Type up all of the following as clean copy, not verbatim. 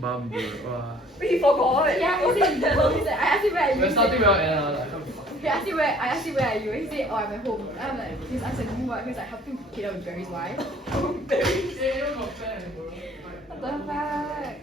Mum, bro. Wow. Wait, he forgot. Yeah, he said, I asked him where are you. We're starting well, and I asked him where are you. He said, oh, I'm at home. And I'm like, he's asking me what? He's like helping Kayla with Barry's wife. Berries. What the fuck?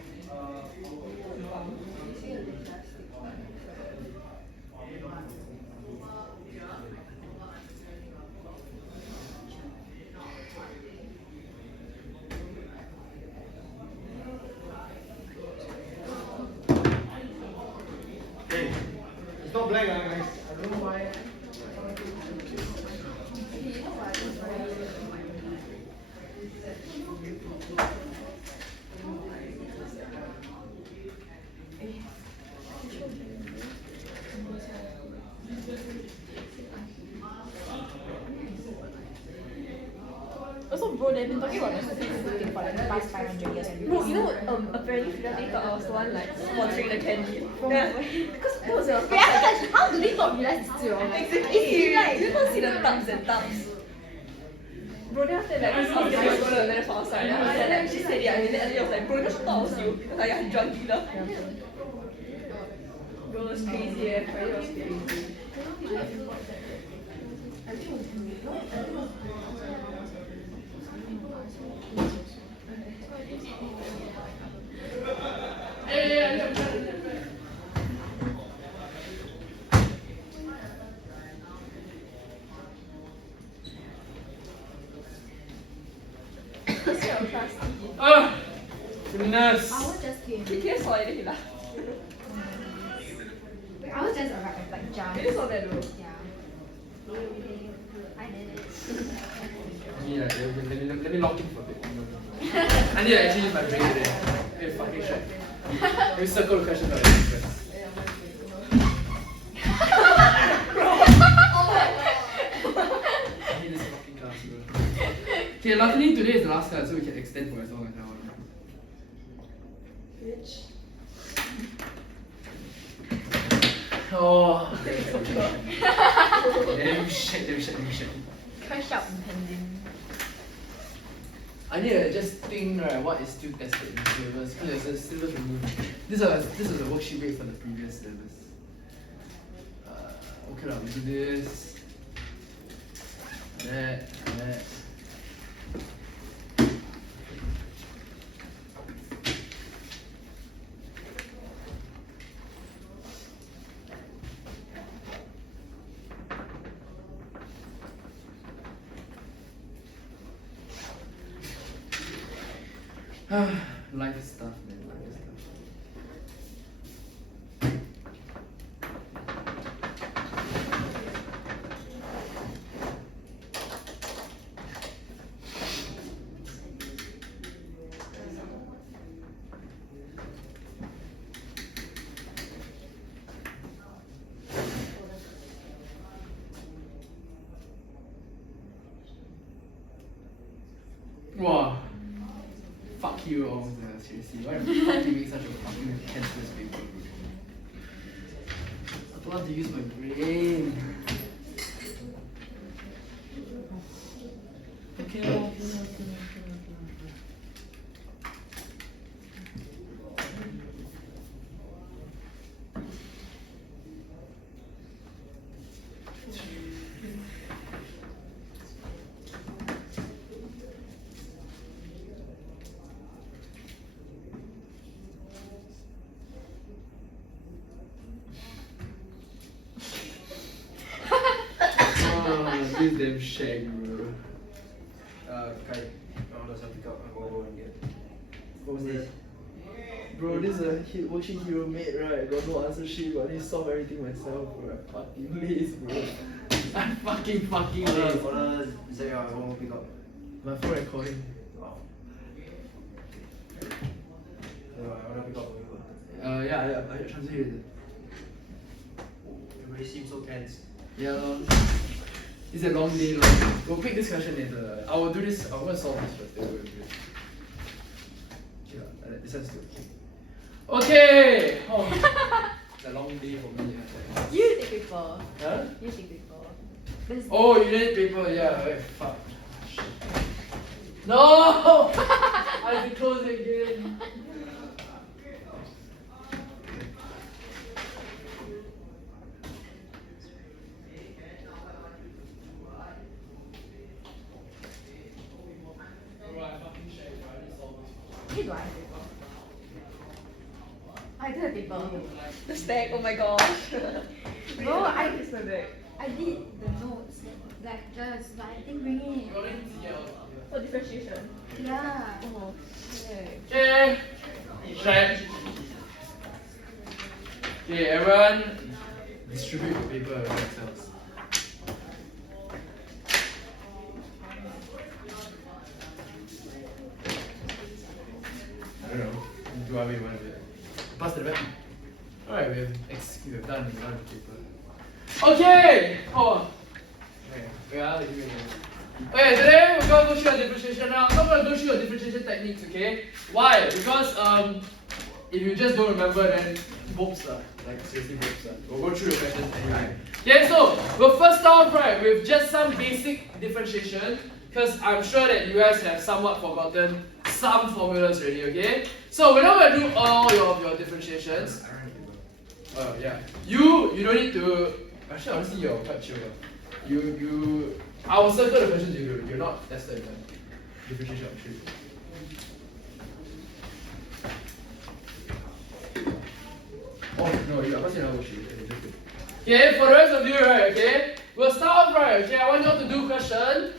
Hey, it's not black, guys. I don't know why. Also, bro, they've been talking about the stupid thing for like the past 500 years. Bro, you know, apparently Philly thought I was the one like sponsoring the candy. Yeah. Because that was your Wait, I was like, how do they not realize it's zero? Exactly. It's like, you don't see the thumbs and thumbs. Bro, then after that, like, I was going to another from outside. Then after that, she said, yeah, and then I was like, bro, just thought it was you. Because like, I'm drunk enough. Bro, it was crazy, eh. Friday was crazy. Goodness. I was just came. He saw it, then he laughed. I was just arrived, like, just. It is not bad though. Yeah. I did it. Yeah, let me lock in for a bit. I need to actually use my brain today. Wait, fucking shit. Let me circle the question out first. I hate this fucking class, bro. Okay, luckily today is the last class, so we can extend for as long as I want. Bitch. Oh, damn shit. Crash out impending. I need to just think right what is still tested in the syllabus because there's a syllabus removed. This is a worksheet rate for the previous syllabus. Okay, we do this. That. Life stuff, man. Life stuff. Wow. Fuck you all, seriously. Why the fuck do you make such a fucking cancerous paper, bro? I don't want to use my brain. Okay. This damn shag, bro. Kai, I want to pick up. I'm gonna go and get. What was this? Bro, this is a worksheet hero made, right? Got no answer sheet, but I need to solve everything myself, bro. I'm fucking lazy, bro. I'm fucking lazy. Is that your I want to pick up? My phone recording. Wow. I want to pick up for you. Yeah, I translated it. Everybody seems so tense. Yeah, it's a long day, long. We'll pick this question later. I will do this. I'm gonna solve this first. Then we'll do it. Yeah, this has to. Okay. Oh, it's a long day for me. You take paper. Huh? You take paper. Oh, you need paper. Yeah. Wait, fuck. No! I have to close it again. I do have paper. The stack, oh my gosh. Bro, I It's so big. did the notes, lectures, but I didn't bring it. For differentiation. Yeah. Oh, okay. Okay. Right. Okay, everyone distribute the paper around themselves. I don't know. Do whatever you want to do. Pass the back. Alright, we have done the paper. Okay! Oh. Okay, I'll give you a minute. Okay, today we're going to go through your differentiation now. I'm not going to go through your differentiation techniques, okay? Why? Because if you just don't remember, then whoops, like seriously whoops. We'll go through the questions anyway. Okay, so we'll first start off right with just some basic differentiation, because I'm sure that you guys have somewhat forgotten some formulas already, okay? So we're not going to do all your differentiations. Yeah. You don't need to. Actually, honestly, you're quite chill. I will circle the questions you do. You're not tested in the differentiation of three. Oh no, you are passing another worksheet. Okay, for the rest of you, right? Okay, we'll start off right. Okay, I want you all to do question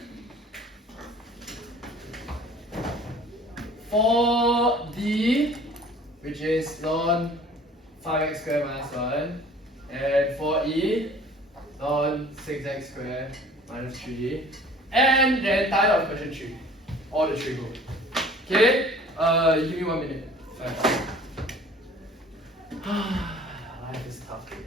4D, which is non 5x squared minus 1, and 4E, non 6x squared minus 3, and the entire of question 3. All the 3 go. Okay? You give me 1 minute. Fine. Life is tough today.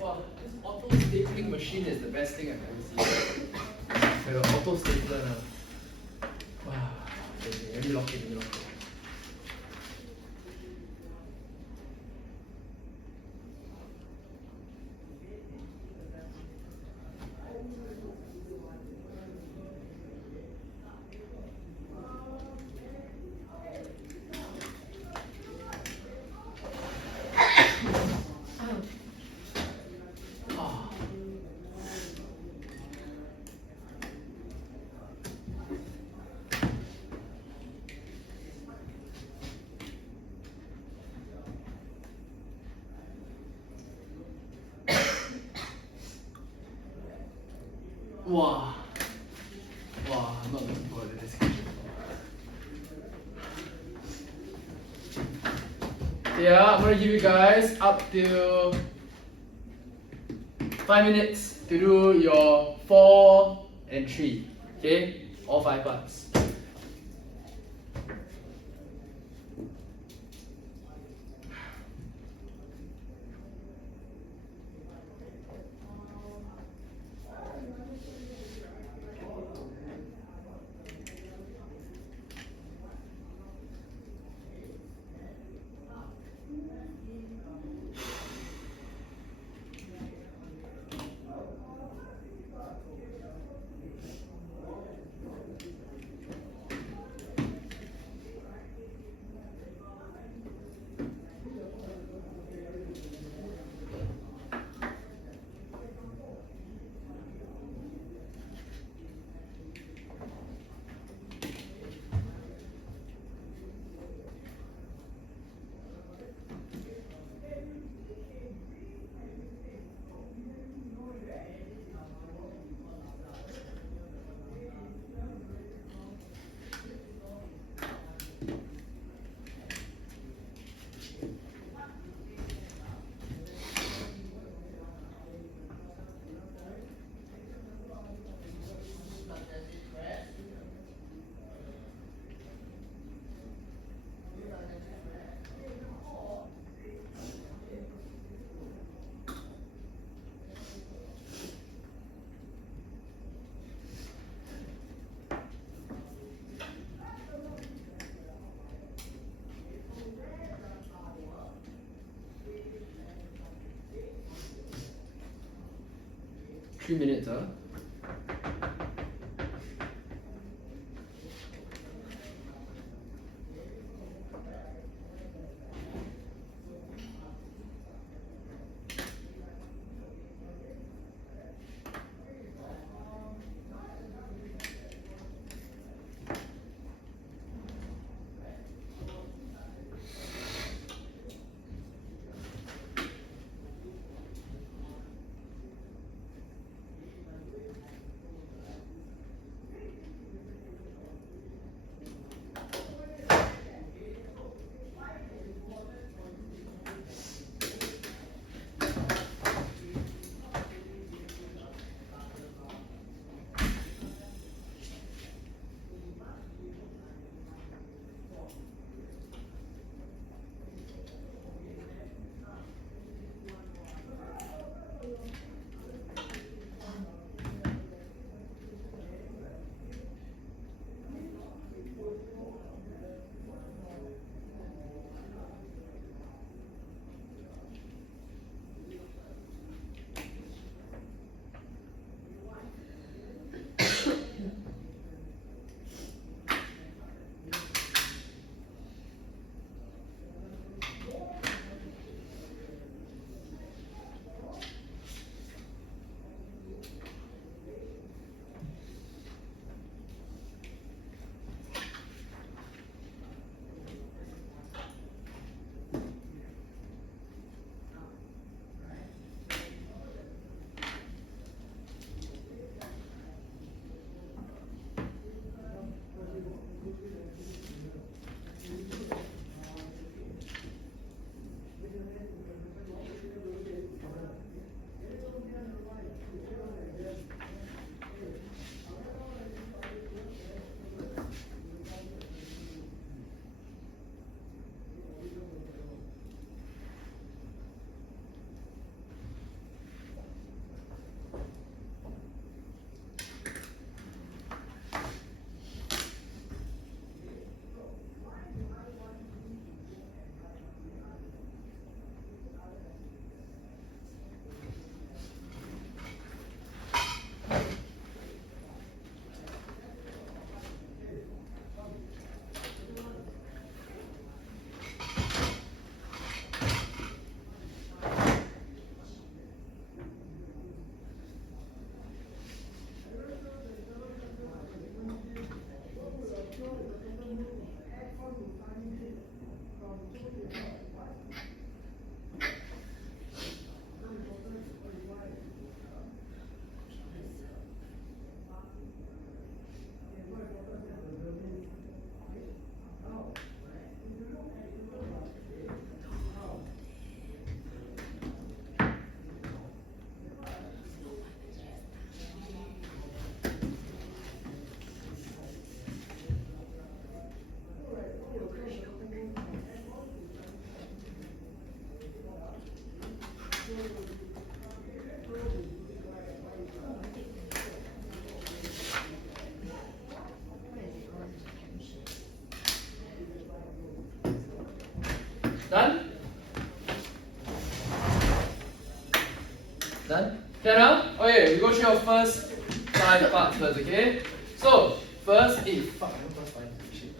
Wow, this auto stapling machine is the best thing I've ever seen. Like an auto stapler now. Wow. Okay, let me lock it. Wow. Wow, I'm not looking forward to this question. Yeah, I'm gonna give you guys up to 5 minutes to do your 4 and 3. Okay? All 5 parts. 3 minutes, huh? Done? Done? Clear now? Okay, we go through your first 5 parts first, okay? So, first, fuck, I don't plus 5. Shit.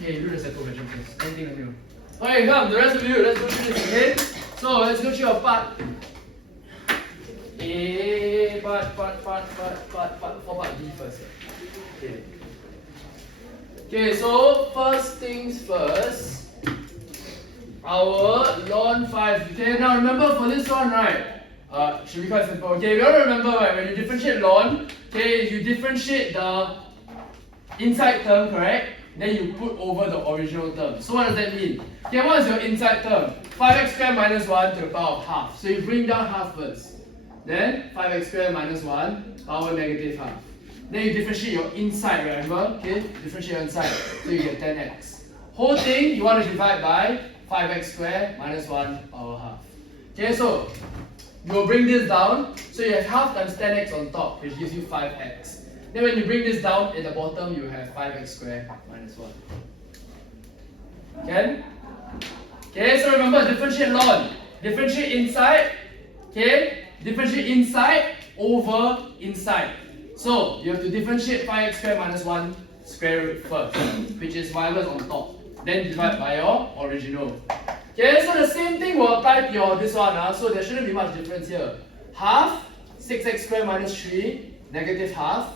Yeah, you do the circle version first. Anything new. Okay, come, the rest of you, let's go through this again. So, let's go through your part. A, part, for part B first. Okay. Okay, so first things first. our ln 5. Okay, now remember for this one, right? Should be quite simple. Okay, you gotta remember, right, when you differentiate ln, okay, you differentiate the inside term, correct? Then you put over the original term. So what does that mean? Okay, what is your inside term? 5x squared minus 1 to the power of half. So you bring down half first. Then 5x squared minus 1 power negative half. Then you differentiate your inside, remember? Okay, differentiate your inside. So you get 10x. Whole thing you want to divide by 5x squared minus 1 power half. Okay, so you will bring this down. So you have half times 10x on top, which gives you 5x. Then when you bring this down, at the bottom you have 5x squared minus 1. Can? Okay, so remember, differentiate ln. Differentiate inside. Okay, differentiate inside over inside. So you have to differentiate 5x squared minus 1 square root first, which is whatever's on top. Then divide by your original. Okay, so the same thing will apply to your this one. So there shouldn't be much difference here. Half 6x squared minus 3, negative half,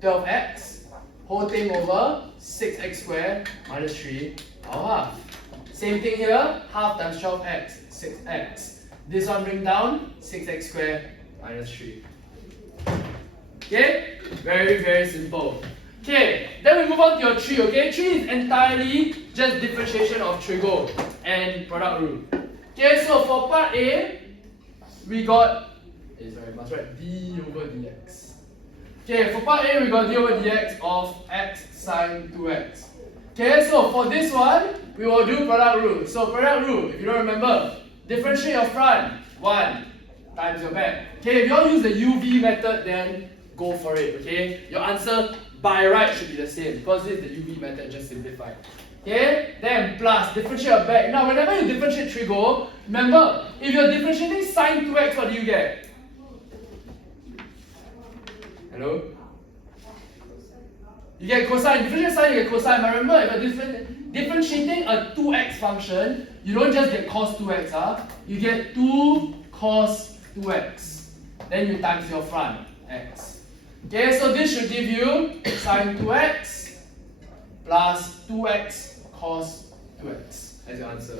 12x, whole thing over 6x squared minus 3, power half. Same thing here, half times 12x, 6x. This one bring down 6x squared minus 3. Okay, very, very simple. Okay, then we move on to your 3, okay? 3 is entirely just differentiation of trigo and product rule. Okay, so for part A, we got, must write d over dx. Okay, for part A, we got d over dx of x sine 2x. Okay, so for this one, we will do product rule. So product rule, if you don't remember, differentiate your front, 1 times your back. Okay, if you all use the UV method, then go for it, okay? Your answer by right should be the same, because this is the UV method, just simplified. Okay, then plus, differentiate your back. Now, whenever you differentiate trigo, remember, if you're differentiating sine 2x, what do you get? Hello? You get cosine. Differentiate sine, you get cosine. But remember, if you're differentiating a 2x function, you don't just get cos 2x, you get 2 cos 2x. Then you times your front, x. Okay, so this should give you sine 2x plus 2x cos 2x as your answer.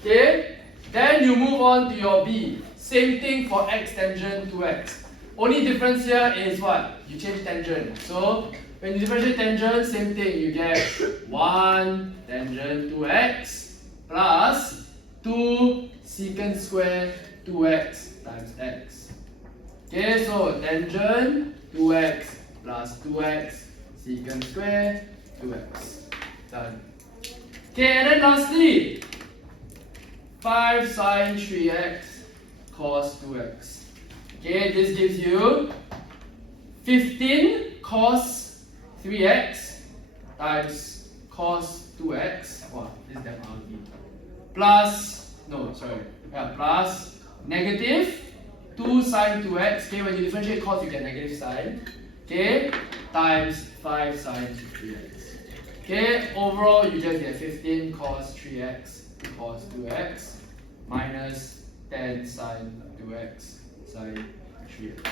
Okay, then you move on to your B. Same thing for x tangent 2x. Only difference here is what? You change tangent. So when you differentiate tangent, same thing. You get 1 tangent 2x plus 2 secant square 2x times x. Okay, so tangent 2x plus 2x secant square 2x. Done. Okay, and then lastly, 5 sine 3x cos 2x. Okay, this gives you 15 cos 3x times cos 2x. Wow, this is damn ugly. Plus, no, sorry. Yeah, plus negative 2 sine 2x. Okay, when you differentiate cos, you get negative sine. Okay, times 5 sine 3x. Okay, overall you just get 15 cos 3x cos 2x minus 10 sine 2x sine 3x.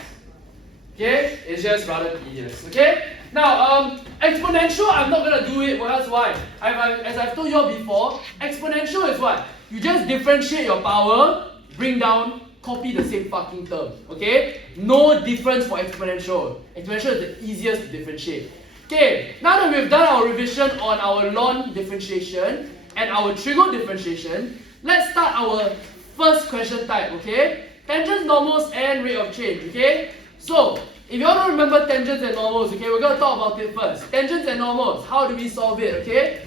Okay, it's just rather tedious. Okay, now exponential, I'm not gonna do it. Well, that's why. As I've told you all before, exponential is what? You just differentiate your power, bring down, copy the same fucking term. Okay, no difference for exponential. Exponential is the easiest to differentiate. Okay, now that we've done our revision on our ln differentiation and our trigo differentiation, let's start our first question type. Okay, tangents, normals, and rate of change. Okay, so if you all don't remember tangents and normals, okay, we're gonna talk about it first. Tangents and normals, how do we solve it? Okay,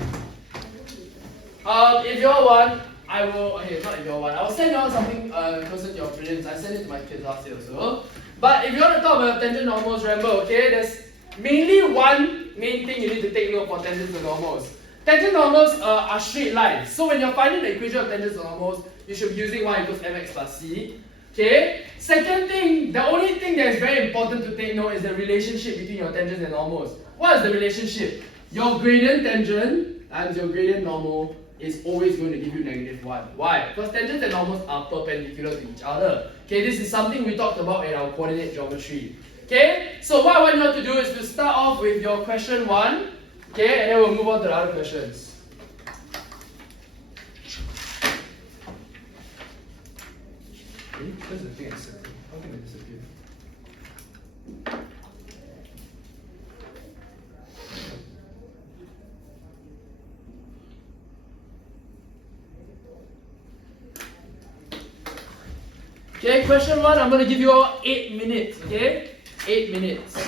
if you all want, I will. Okay, not if you all want. I will send you all something closer to your prelims. I sent it to my kids last year also. But if you want to talk about tangent normals, remember, okay, there's mainly one main thing you need to take note for tangents and normals. Tangent normals are straight lines. So when you're finding the equation of tangents and normals, you should be using y equals mx plus c. Okay. Second thing, the only thing that is very important to take note is the relationship between your tangents and normals. What is the relationship? Your gradient tangent times your gradient normal is always going to give you negative 1. Why? Because tangents and normals are perpendicular to each other. Okay, this is something we talked about in our coordinate geometry. Okay, so what I want you all to do is to start off with your question 1. Okay, and then we'll move on to the other questions. Where's the thing I circled? How can it disappear? Okay, question 1, I'm gonna give you all 8 minutes, okay? 8 minutes.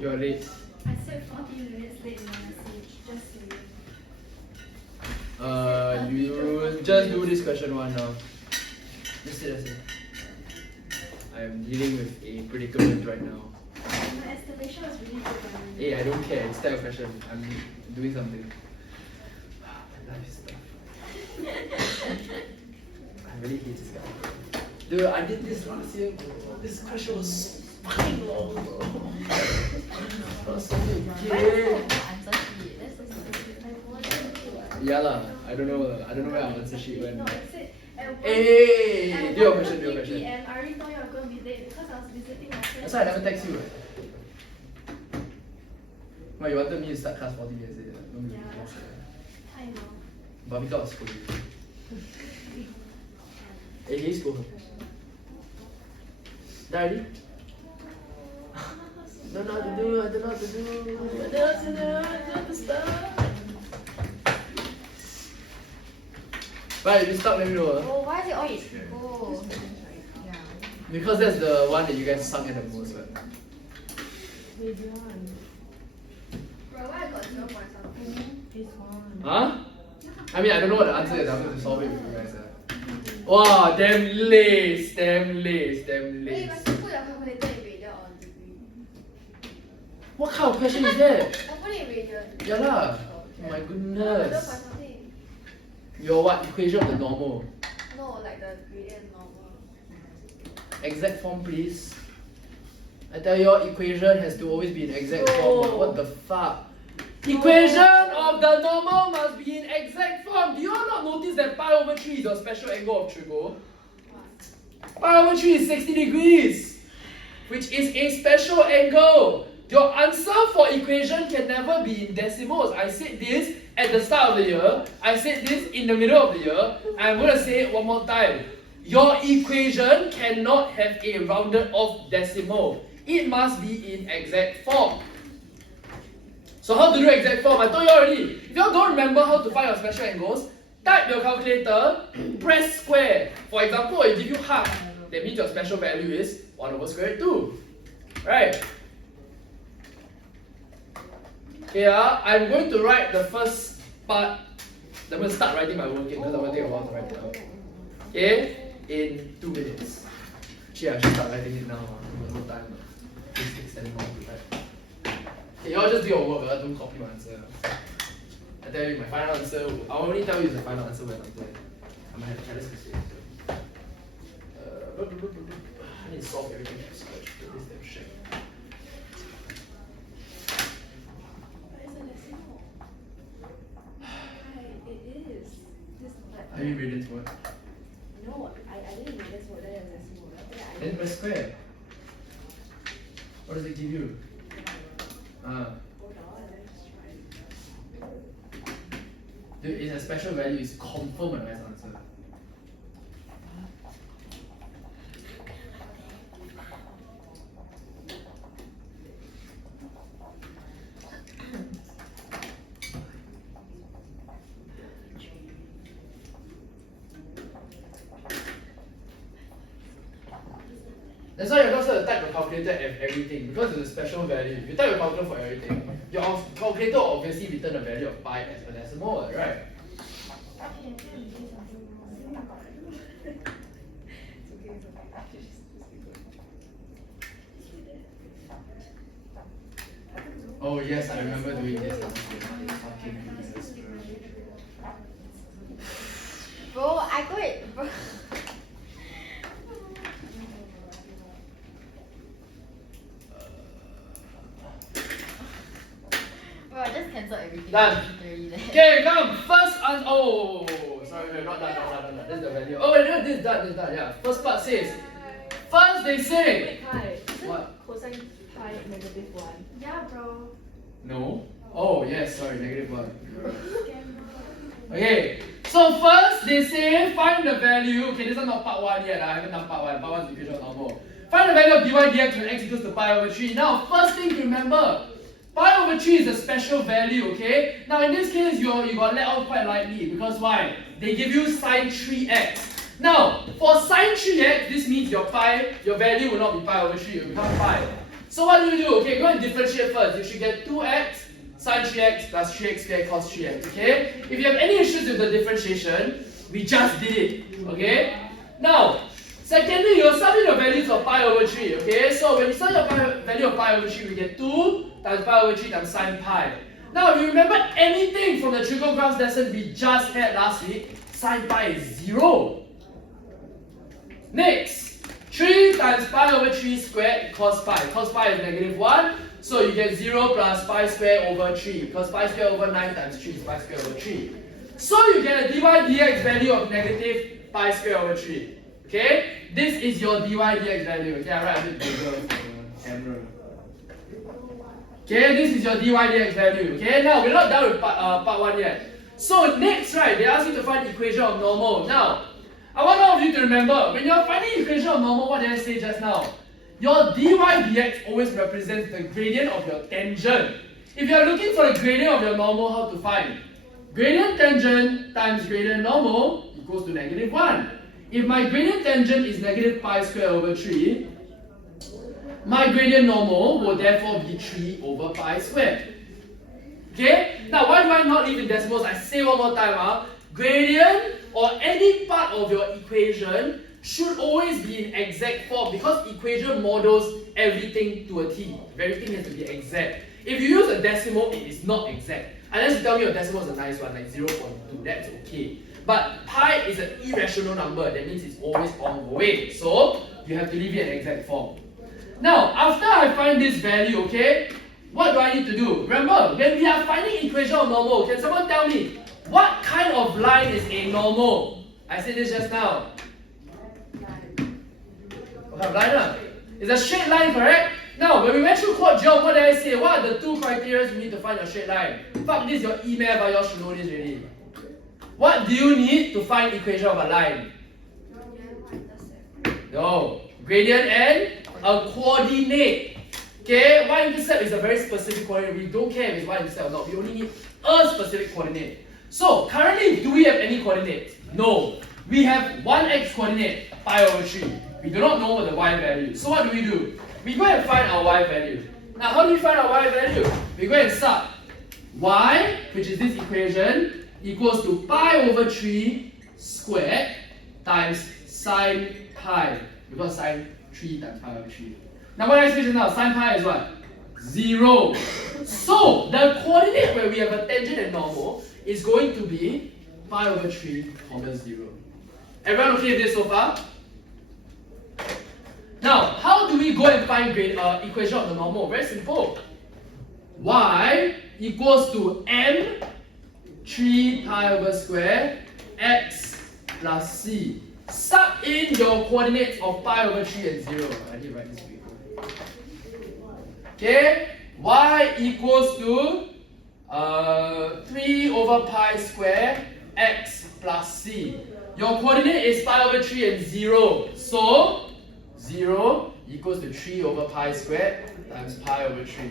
You're late. I said 40 minutes late in my message, just so You just do this question 1 now. That's it. I am dealing with a predicament right now. my estimation was really good. Hey, I don't care. It's that question. I'm doing something. My life is tough. I really hate this guy. Dude, I did this last year, bro. This question was so fucking long, bro. I was so okay. Yeah lah. I don't know where our answer sheet went. No, I said at Hey, at do your 1:30 question, do your question. PM, I already told you I was going to be late because I was visiting my friends. That's why I never text you. Well, you wanted me to start class 40 minutes later. No, Yeah. I know. but Vika was school. Hey, he's school. Daddy? I don't know what to do, I don't know what to do. I don't know what to do, I don't know what to start. Right, if you stop, let me know. Oh, why is it always go? Because that's the one that you guys suck at the most. Right? Bro, why I got 0 point something? Huh? I mean, I don't know what the answer is. I'm going to solve it with you guys. Wow, damn lace, damn lace, damn Wait, lace. you must put your calculator in radian or degree. What kind of question is that? I put it in radian. Yeah lah. Oh my goodness. Your what? Equation of the normal. No, like the gradient normal. Exact form, please. I tell you, your equation has to always be in exact form. What the fuck? Equation of the normal must be in exact form. Do you all not notice that pi over 3 is your special angle of trigo? Pi over 3 is 60 degrees, which is a special angle. Your answer for equation can never be in decimals. I said this at the start of the year. I said this in the middle of the year. I'm going to say it one more time. Your equation cannot have a rounded off decimal. It must be in exact form. So how to do exact form? I told you already. If you all don't remember how to find your special angles, type your calculator, press square. For example, I give you half. That means your special value is 1 over square root 2. Right? Yeah, I'm going to write the first part. I'm going to start writing my working because I'm going to take a while to write it out. Okay? In 2 minutes. Actually, I should start writing it now. No time. Please extend more. Right? Okay, y'all just do your work. Don't copy my answer. I tell you my final answer. I'll only tell you the final answer when I'm there. I might have to try this mistake. I need to solve everything from scratch. This damn shit. Are you reading what? No, I didn't know that's what that is. Then press square. What does it give you? Dude, it's a special value. It's confirm a nice answer. That's why you're not supposed to type your calculator and everything because it's a special value. If you type your calculator for everything, your calculator will obviously return a value of pi as a decimal, right? Oh yes, I remember doing this. Bro, I got it. Bro. Bro, I just cancelled everything. Done. Okay, come. First answer. Oh, sorry, not done. This is the value. Oh, wait, no, this is done. Yeah. First part says. First they say. Wait, Kai. What? Cosine pi negative 1. Yeah, bro. No. Oh yes, sorry, -1. Okay. So first they say find the value. Okay, this is not part 1 yet. I haven't done part 1. Part 1 is the equation of normal. Find the value of dy dx when x equals to pi over 3. Now, first thing to remember. Pi over 3 is a special value, okay? Now in this case, you got let out quite lightly because why? They give you sine 3x. Now, for sine 3x, this means your value will not be pi over 3, it will become pi. So what do? Okay, go and differentiate first. You should get 2x sine 3x plus 3x squared cos 3x, okay? If you have any issues with the differentiation, we just did it, okay? Now, secondly, you'll sum in the values of pi over 3, okay? So when you sum your value of pi over 3, we get 2 times pi over 3 times sine pi. Now, if you remember anything from the trigonographs lesson we just had last week, sine pi is 0. Next, 3 times pi over 3 squared cos pi. Cos pi is -1, so you get 0 plus pi squared over 3. Because pi squared over 9 times 3 is pi squared over 3. So you get a dy dx value of negative pi squared over 3. Okay? This is your dy dx value. Okay, I write a bit bigger for the camera. Okay, this is your dy dx value. Okay, now we're not done with part 1 yet. So next, right, they ask you to find the equation of normal. Now, I want all of you to remember, when you're finding the equation of normal, what did I say just now? Your dy dx always represents the gradient of your tangent. If you're looking for the gradient of your normal, how to find? Gradient tangent times gradient normal equals to -1. If my gradient tangent is negative pi squared over 3, my gradient normal will therefore be 3 over pi squared. Okay? Now, why do I not leave in decimals? I say one more time. Gradient or any part of your equation should always be in exact form because equation models everything to a T. Everything has to be exact. If you use a decimal, it is not exact. Unless you tell me your decimal is a nice one, like 0.2, that's okay. But pi is an irrational number, that means it's always ongoing. So, you have to leave it in exact form. Now, after I find this value, okay, what do I need to do? Remember, when we are finding equation of normal, can someone tell me, what kind of line is a normal? I said this just now. What kind of line? It's a straight line, correct? Now, when we went through quad geom, what did I say? What are the 2 criteria we need to find a straight line? Fuck this, your email, but you all should know this already. What do you need to find equation of a line? No. Gradient and a coordinate. Okay, y-intercept is a very specific coordinate. We don't care if it's y-intercept or not. We only need a specific coordinate. So, currently, do we have any coordinates? No. We have one x coordinate, pi over 3. We do not know what the y value. So what do? We go and find our y value. Now, how do we find our y value? We go and sub y, which is this equation, equals to pi over 3 squared times sine pi. Because sine 3 times pi over 3. Now, what I say just now, sine pi is what? 0. So, the coordinate where we have a tangent and normal is going to be pi over 3, 0. Everyone okay with this so far? Now, how do we go and find equation of the normal? Very simple. Y equals to m 3 pi over square x plus c. Sub in your coordinates of pi over 3 and 0. I need to write this before. Okay, y equals to 3 over pi square x plus c. Your coordinate is pi over 3 and 0. So 0 equals to 3 over pi squared times pi over 3.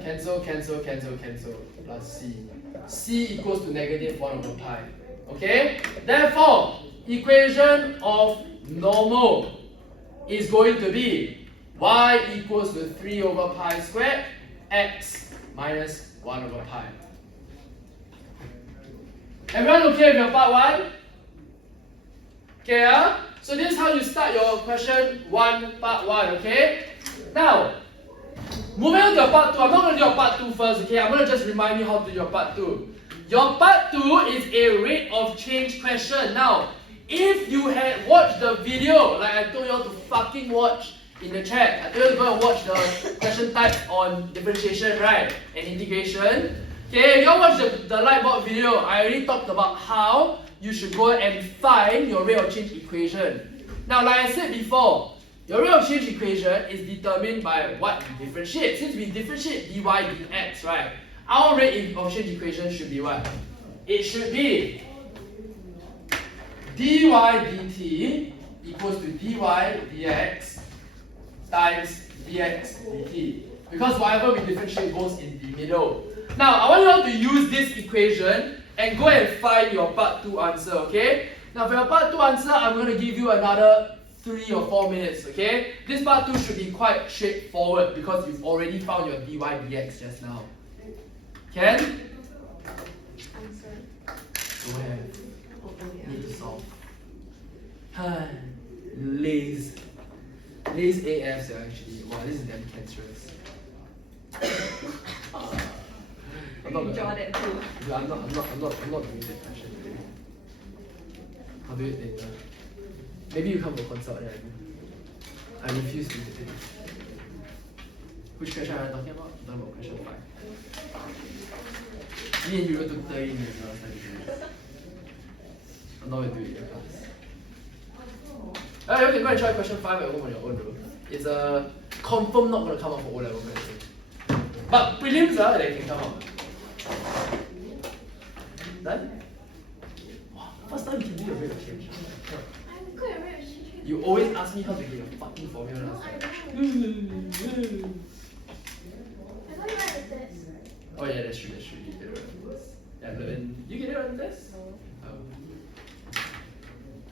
Cancel, cancel, cancel, cancel. Plus c. C equals to negative 1 over pi. Okay? Therefore, equation of normal is going to be y equals to 3 over pi squared x minus 1 over pi. Everyone okay with your part 1? Okay, so this is how you start your question 1, part 1, okay? Now, moving on to your part 2, I'm not going to do your part 2 first, okay? I'm going to just remind you how to do your part 2. Your part 2 is a rate of change question. Now, if you had watched the video, like I told you all to fucking watch in the chat, I told you to go and watch the question types on differentiation, right? And integration. Okay, if you all watched the lightboard video, I already talked about how you should go and find your rate of change equation. Now, like I said before, your rate of change equation is determined by what we differentiate. Since we differentiate dy dx, right? Our rate of change equation should be what? It should be dy dt equals to dy dx times dx dt. Because whatever we differentiate goes in the middle. Now, I want you all to use this equation and go and find your part 2 answer, okay? Now, for your part 2 answer, I'm going to give you another 3 or 4 minutes, okay? This part 2 should be quite straightforward because you've already found your dy dx just now. Can? Answer. Go ahead. Need to solve. Lays. Lays AFs are actually. Wow, this is damn cancerous. I'm not Draw that too. I'm not doing that question today. I'll do it later. Maybe you come for consult then I do. I refuse to do it. Which question are I talking about? I'm talking about question 5. Me and you took 30 minutes last time to do this. I'm not going to do it in your class. You can go and try question 5 at home on your own though. It's a confirm not going to come out for O-level question. But prelims they can come out. Done? Wow, first time you can do a rate of change. I'm good at rate of change. You always ask me how to get your fucking formula. No, I don't. I thought you had this. Oh yeah, that's true, You get it on this. Yeah, but then you get it on this? Oh.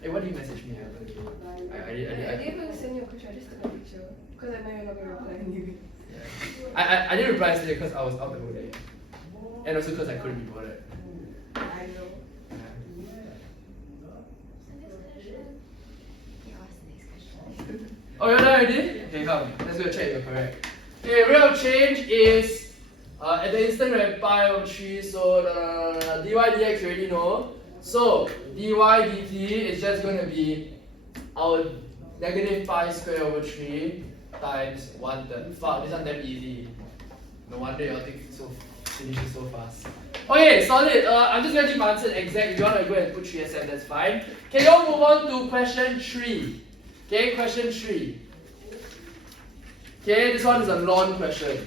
Hey, what do you message me? I didn't even send you a question, I just took a picture. Because I know you're not going to reply anyway. Yeah. I didn't reply today because I was out the whole day. And also because I couldn't be bothered. I know. Oh, you're done already? Okay, come. Let's go check if you're correct. Okay, rate of change is at the instant rate pi over 3, so dy dx you already know. So dy dt is just going to be our negative pi square over 3 times 1/3. Fuck, this one damn easy. No wonder you're finishing so fast. Okay, solid. I'm just going to leave my answer exact. If you want to go and put 3SM, that's fine. Okay, now move on to question 3. Okay, question 3. Okay, this one is a long question.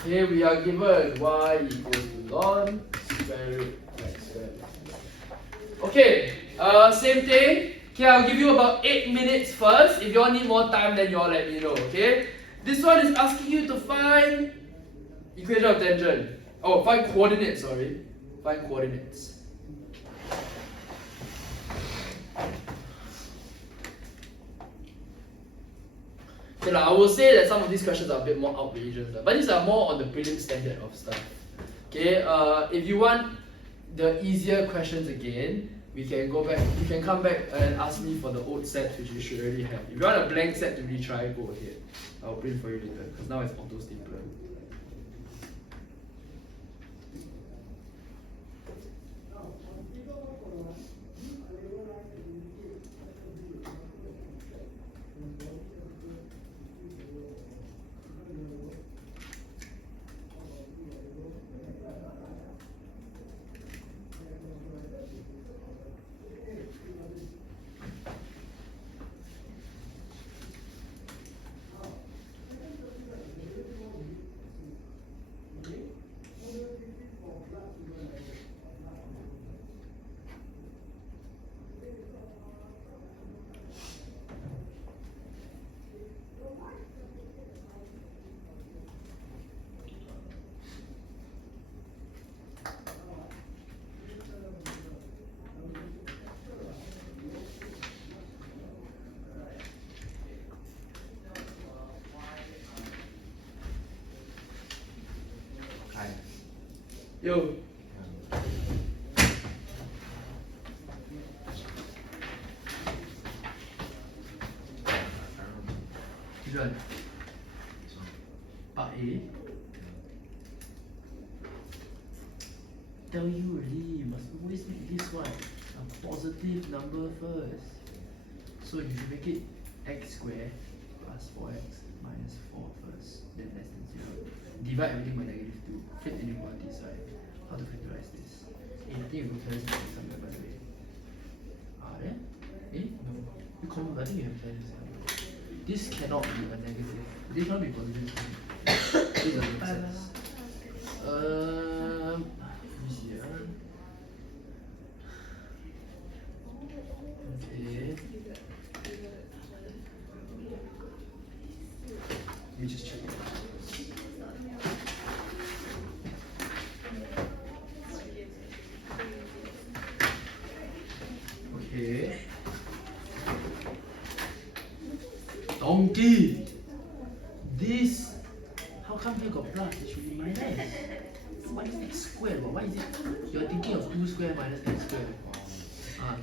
Okay, we are given y equals to ln square root x squared. Okay, same thing. Okay, I'll give you about 8 minutes first. If you all need more time, then you all let me know, okay? This one is asking you to find equation of tangent. Oh, find coordinates, sorry. Find coordinates. Okay, I will say that some of these questions are a bit more outrageous, but these are more on the prelim standard of stuff. Okay, if you want the easier questions again, we can go back. You can come back and ask me for the old set, which you should already have. If you want a blank set to retry, go ahead. I'll print for you later because now it's auto stapler. Yo. Which one? Part A. Tell you already, you must always make this one a positive number first. So you should make it x squared plus 4x minus 4 first, then less than 0. Divide everything by -2. Flip inequality side. How to factorize this? I think you can factorize this somewhere by the way. There? No. You I think you have planned this somewhere. This cannot be a negative. This cannot be positive. This doesn't make sense. Let me see. Okay. Let me just check. Okay. Donkey! This, how come here got plus? It should be minus. Why is x squared? Why is it? You're thinking of 2 squared minus x squared.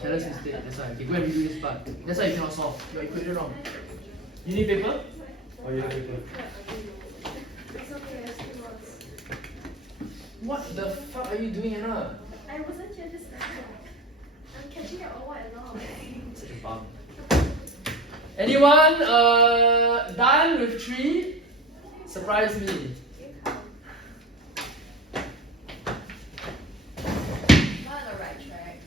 Careless mistake, that's why. Okay, go and redo this part. That's why you cannot solve. You're equated wrong. You need paper? Or you have paper? What the fuck are you doing, Anna? I wasn't here just now. I'm catching up on what I know. Such a bum. Anyone done with 3? Surprise me. Not on the right track.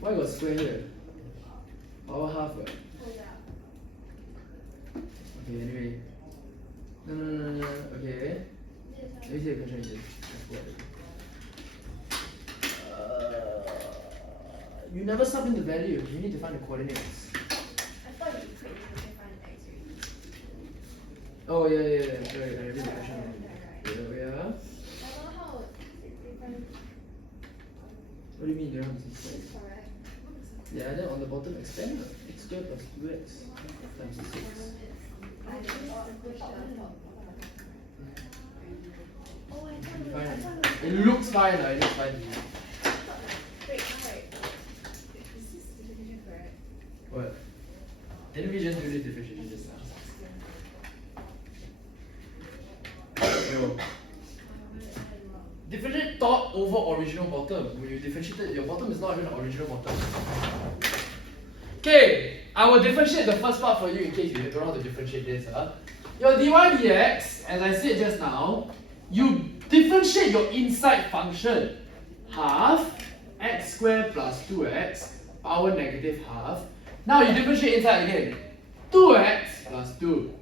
Why got square here? Power half, right? Oh yeah. Okay, anyway. No. Okay. Let me see the question again. You never sub in the value. You need to find the coordinates. I thought you equate to find x already. Oh yeah. Sorry, I read the question. Yeah. I don't know how it's different. What do you mean you don't have to say? It's correct. Yeah, then on the bottom expand x squared plus 2x times 6. Oh, I Fine. thought It looks fine, it looks fine. wait, alright. Is this differentiation correct? What? Didn't we just do this differentiation just now? Yo. Differentiate top over original bottom. When you differentiate it, your bottom is not even the original bottom. Okay, I will differentiate the first part for you in case you don't know how to differentiate this. Your dy dx, as I said just now, you differentiate your inside function. Half x squared plus 2x, power negative half. Now you differentiate inside again. 2x plus 2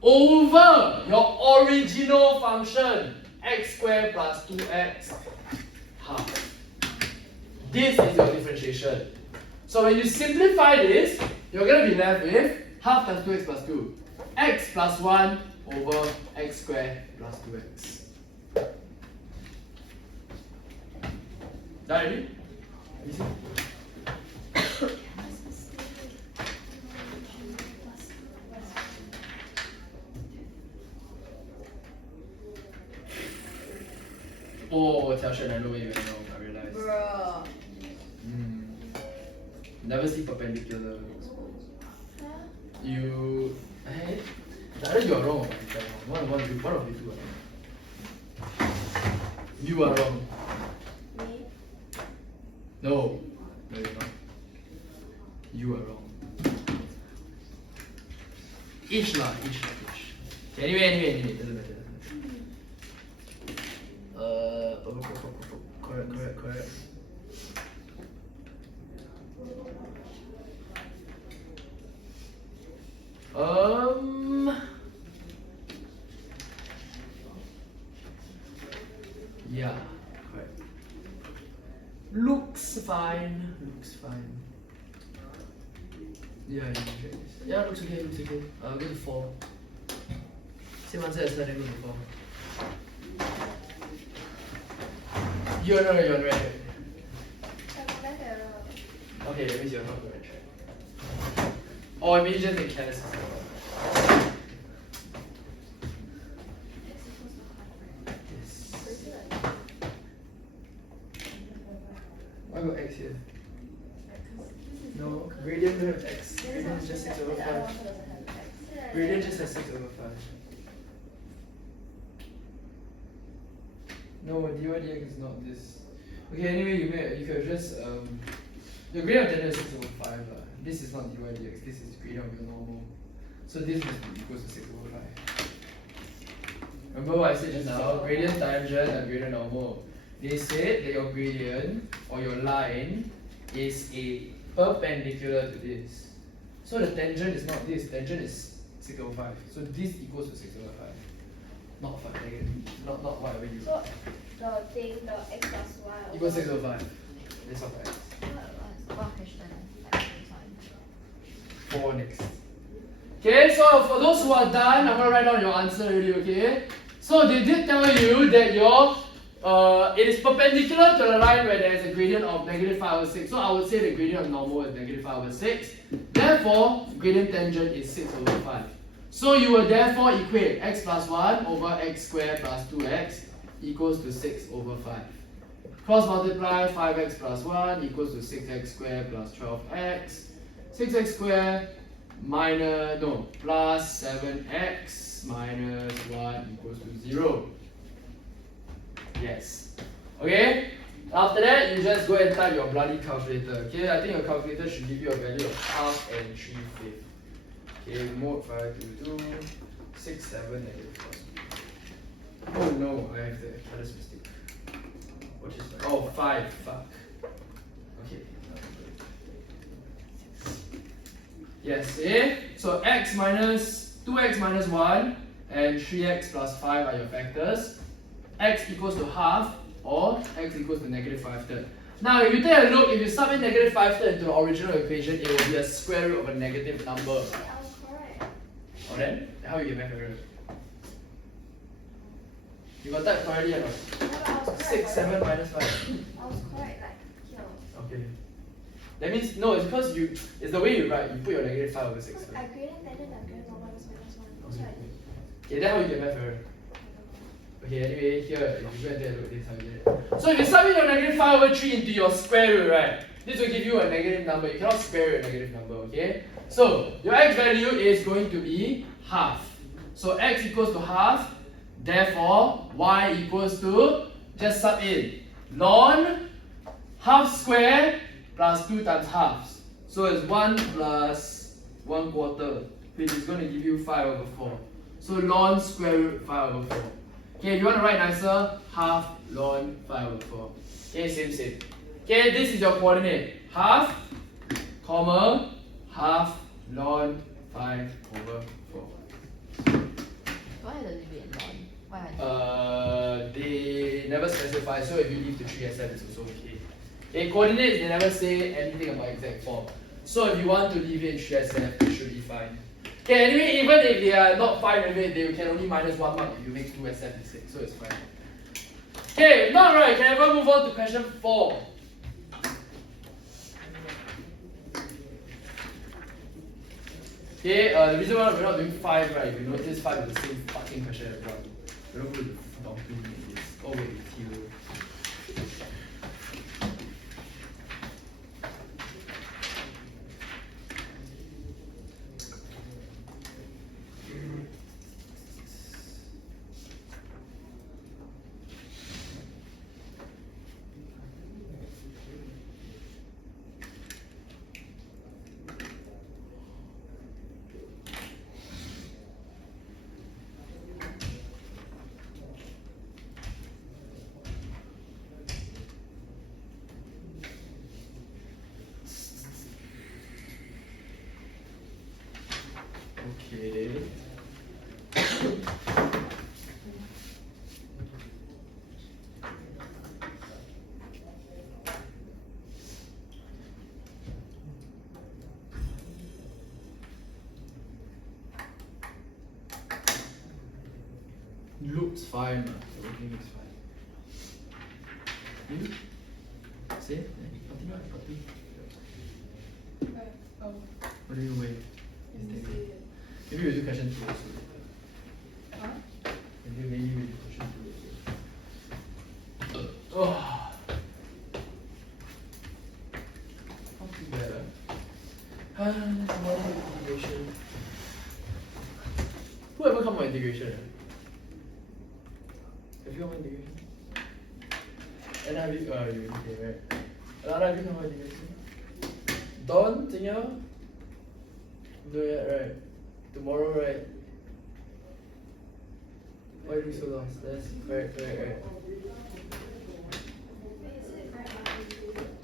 over your original function, x squared plus 2x half. This is your differentiation. So when you simplify this, you're going to be left with half times 2x plus 2. X plus 1 over x squared plus 2x. Done already? Easy? Oh, Tiasha, I know where you went wrong, I realized. Bruh. Never see perpendicular. You. Hey, either you are wrong or I'm wrong. One of you two are wrong. You are wrong. Me? No. No, you're not. You are wrong. Each. Okay, anyway, doesn't matter. Correct. Yeah, correct. Looks fine. Yeah, you can check this. Yeah, looks okay. Go to 4. Same answer as that, go to 4. You're not on right. Okay, that means you're not on the right track. Or maybe just take careless. Why got X here? No, gradient don't have X. Gradient is just 6 over 5. Gradient just has 6 over 5. No, dy dx is not this. Okay, anyway, you could just your gradient of tangent is 6 over 5 lah. This is not dy dx, this is gradient of your normal. So this must be equals to 6 over 5. Remember what I said just now? Gradient tangent and gradient normal. They said that your gradient or your line is a perpendicular to this. So the tangent is not this, tangent is 6 over 5. So this equals to 6 over 5. Not 5 negative. Not whatever you. So the thing, the x plus y equals 6 over 5. This of x. What question? Like this one. 4 next. Okay, so for those who are done, I'm gonna write down your answer already, okay? So they did tell you that your it is perpendicular to the line where there is a gradient of negative 5 over 6. So I would say the gradient of normal is negative 5 over 6. Therefore, gradient tangent is 6 over 5. So you will therefore equate x plus 1 over x squared plus 2x equals to 6 over 5. Cross multiply 5x plus 1 equals to 6x squared plus 12x. 6x squared plus 7x minus 1 equals to 0. Yes. Okay? After that, you just go and type your bloody calculator. Okay? I think your calculator should give you a value of half and 3/5. Okay, mode 5 to 2, 6, 7, negative plus. Oh no, I have the careless mistake. What is that? Oh, 5, fuck. Okay. Yes, eh? So x minus 2x minus 1 and 3x plus 5 are your factors. X equals to half or x equals to negative 5/3. Now, if you take a look, if you sub in negative 5/3 into the original equation, it will be a square root of a negative number. I was correct. Oh, then how you get back error? You got type correctly or not? No, but I was correct. 6, 7 minus 5. I was correct, like here. Okay. That means no, it's because it's the way you write. You put your negative 5 over 6. I gradient tangent, I gradient normal is minus 1. That's what I did. Okay, then how you get math error? Okay, anyway, here, if you go and take a look, this is how you get it. So if you sub in your negative 5 over 3 into your square root, right? This will give you a negative number. You cannot square root a negative number, okay? So your x value is going to be half. So x equals to half, therefore y equals to, just sub in, ln half square plus 2 times halves. So it's 1 plus 1/4, which is going to give you 5 over 4. So ln square root 5 over 4. Okay, if you want to write nicer, half ln 5 over 4. Okay, same. Okay, this is your coordinate. Half, comma, half ln 5 over 4. Why does it be a non? Why? They never specify, so if you leave the 3SF, it's also okay. Okay, coordinates, they never say anything about exact form. So if you want to leave it in 3SF, it should be fine. Okay, anyway, even if they are not fine with it, they can only minus 1 mark if you make 2SF instead, so it's fine. Okay, not right, can I ever move on to question 4? Okay, the reason why we're not doing 5, right, if you notice 5 is the same fucking question as 1. We're not going to donkey this. Oh wait, it's here. It's fine, man. The working week is fine. You? Same? Continue. Oh. What do you wait? Maybe we'll do question 2 also. Huh? Maybe we'll do question 2 also. Oh. Not too bad, more integration. Who ever come on integration? Have you come on integration? And have you, you okay, right? Lara, have you come on integration? Dawn, Tingya? No yet, right? Tomorrow, right? Why are you so lost? That's right.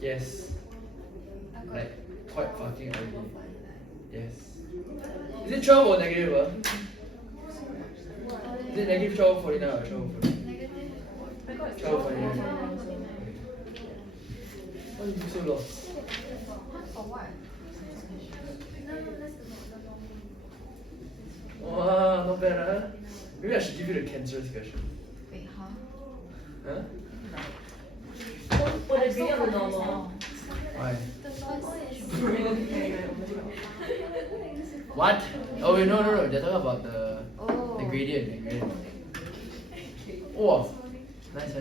Yes. Like, quite fucking ugly. Yes. Is it 12 or negative? Is it negative 12.49 or 12.49? 12.49. Why are you so lost? For what? Wow, not bad, huh? Maybe I should give you the cancerous question. Wait, huh? Huh? For the degree of the normal. Why? What? Oh wait, no. They're talking about the gradient. Oh, nice, huh?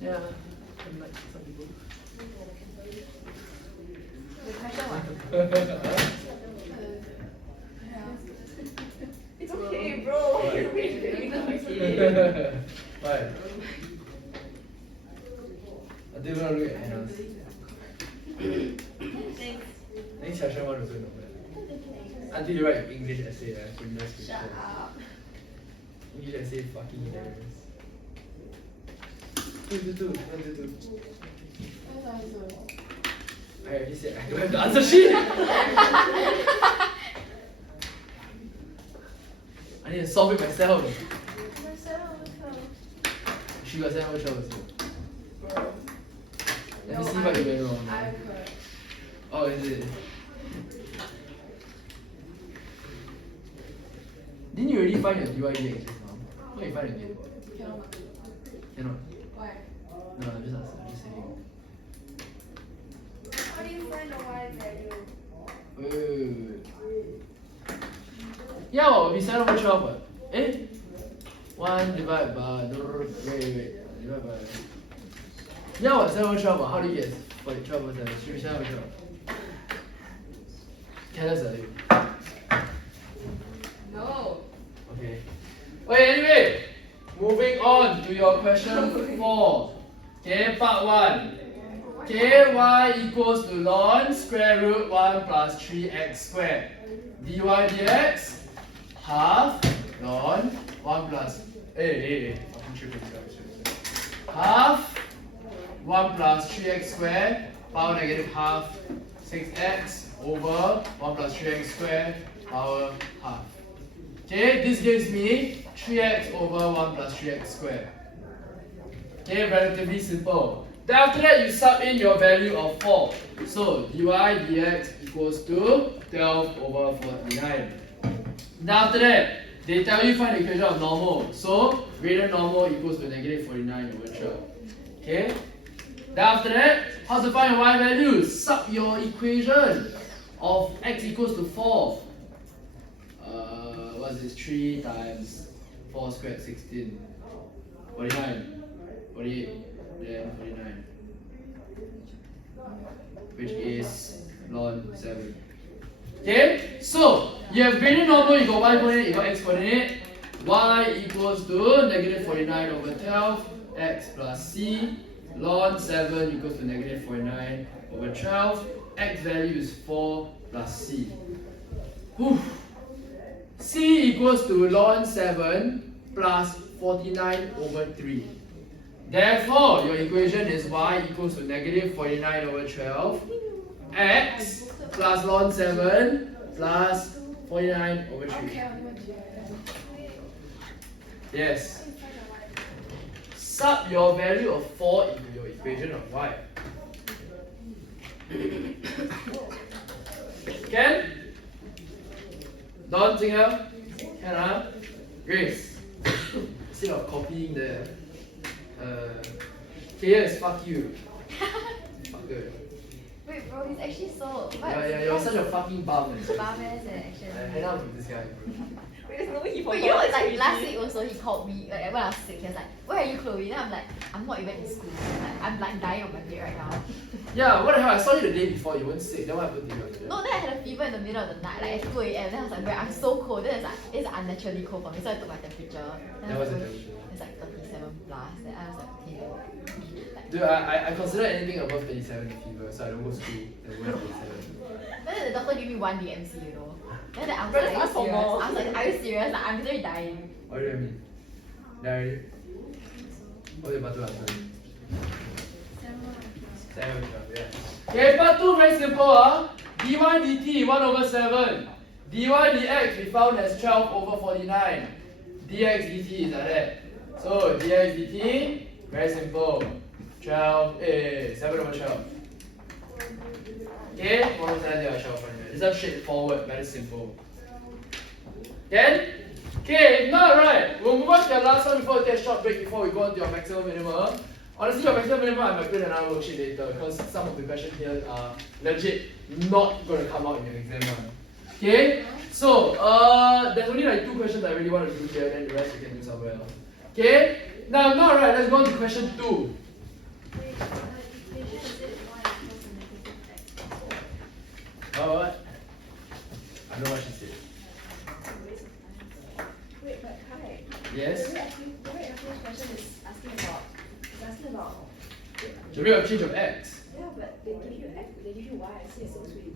Yeah, unlike some people. The question what? It's okay, bro. You're really not okay. Why? I didn't want to look at Hannah's. Thanks. Next session one also not bad. Until you write English essay, pretty nice. Shut up. English essay fucking hilarious. Do. I already said I don't have the answer sheet. I need to solve it myself. She got 7 over 12 also. Let me see what you went wrong. Oh, is it? Didn't you already find your DYDX just now? Why you find it again? Cannot. Why? No, I'm just asking. I'm just saying. How do you find the Y value? Wait. Yeah, what would be 7 over 12? What? Eh? 1 divided by. Wait. Divide by. Yeah, what? 7 over 12? What? How do you get 12 over 7? Should be 7 over 12. Careless, are you? No. Okay. Wait, anyway. Moving on to your question 4. Okay, part 1. Okay, y equals to ln square root 1 plus 3x squared. dy dx half ln 1 plus half 1 plus 3x squared power negative half 6x over 1 plus 3x squared power half. Okay, this gives me 3x over 1 plus 3x squared. Okay, relatively simple. Then after that, you sub in your value of 4. So dy dx equals to 12 over 49. Then after that, they tell you find the equation of normal. So gradient normal equals to negative 49 over 12. Okay? Then after that, how to find y value? Sub your equation of x equals to 4. What's this? 3 times 4 squared 16. 49. 48. Then 49. Which is ln 7. Okay? So, you have gradient normal, you got y coordinate, you got x coordinate. Y equals to negative 49 over 12. X plus c. Ln 7 equals to negative 49 over 12. X value is 4 plus c. Whew. C equals to ln 7 plus 49 over 3. Therefore, your equation is y equals to negative 49 over 12. X plus ln 7 plus 49 over 3. Yes. Sub your value of 4 into your equation of y. Can? Don, Jing'e? Can, huh? Grace? instead of copying the here is fuck you. Fucker. Wait, bro, he's actually so. Yeah, you're such a fucking bum. Bum ass actually. I hang out with this guy, bro. Wait, there's no way he But you know, it's like last week also he called me like when I was sick. He was like, "Where are you, Chloe?" Then I'm like, "I'm not even in school. I'm like dying on my bed right now." Yeah, what the hell? I saw you the day before. You weren't sick. Then what happened to you? No, then I had a fever in the middle of the night, like at 2 a.m. Then I was like, "Bro, I'm so cold." Then it's unnaturally cold for me, so I took my temperature. Then That I was was the like, temperature. it's like 37 plus. Then I was like, okay. Like, Dude, I consider anything above 37 fever, so I don't go school. I go 37. but then the doctor gave me 1 DMC, you know. Then I was But like, that's "Are you serious?" normal. I was like, "Are you serious? Like, I'm literally dying." What do you mean? Diary? Oh, yeah, part 2 answer. 7, 12, yeah. Okay, part 2 very simple. dy dt 1 over 7. dy dx we found as 12 over 49. dx dt is like that. So dx dt, very simple. 7 over 12. Okay, 1 over 7 divided by 12. This is straightforward, very simple. Then, okay, if not right, we'll move on to the last one before we take a short break before we go on to your maximum minimum. Honestly, your maximum minimum I might print another worksheet later because some of the questions here are legit not going to come out in your exam one. Okay, so there's only like 2 questions I really want to do here, then the rest you can do somewhere else. Okay, now if not right, let's go on to question 2. What? I don't know what she said. Wait, but hi. Yes? The way I finish question is asking about. The rate of change of x. Yeah, but they give you X, they give you Y. Since we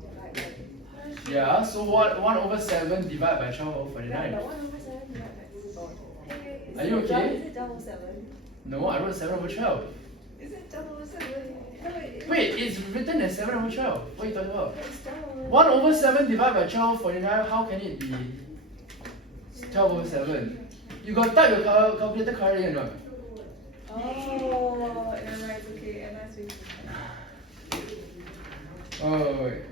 divide by. Yeah, so what? 1 over 7 divided by 12 over 49. Yeah, but 1 over 7 divided by. Oh. Hey, is Are you it okay? Is it double 7? No, I wrote 7 over 12. Is it double 7? No, Wait, it's written as 7 over 12. What are you talking about? It's double. 1 over 7 divided by 12 49, how can it be 12 over 7? You got type your calculator correctly or not? Oh, you're right. Okay, and that's me. Oh, wait.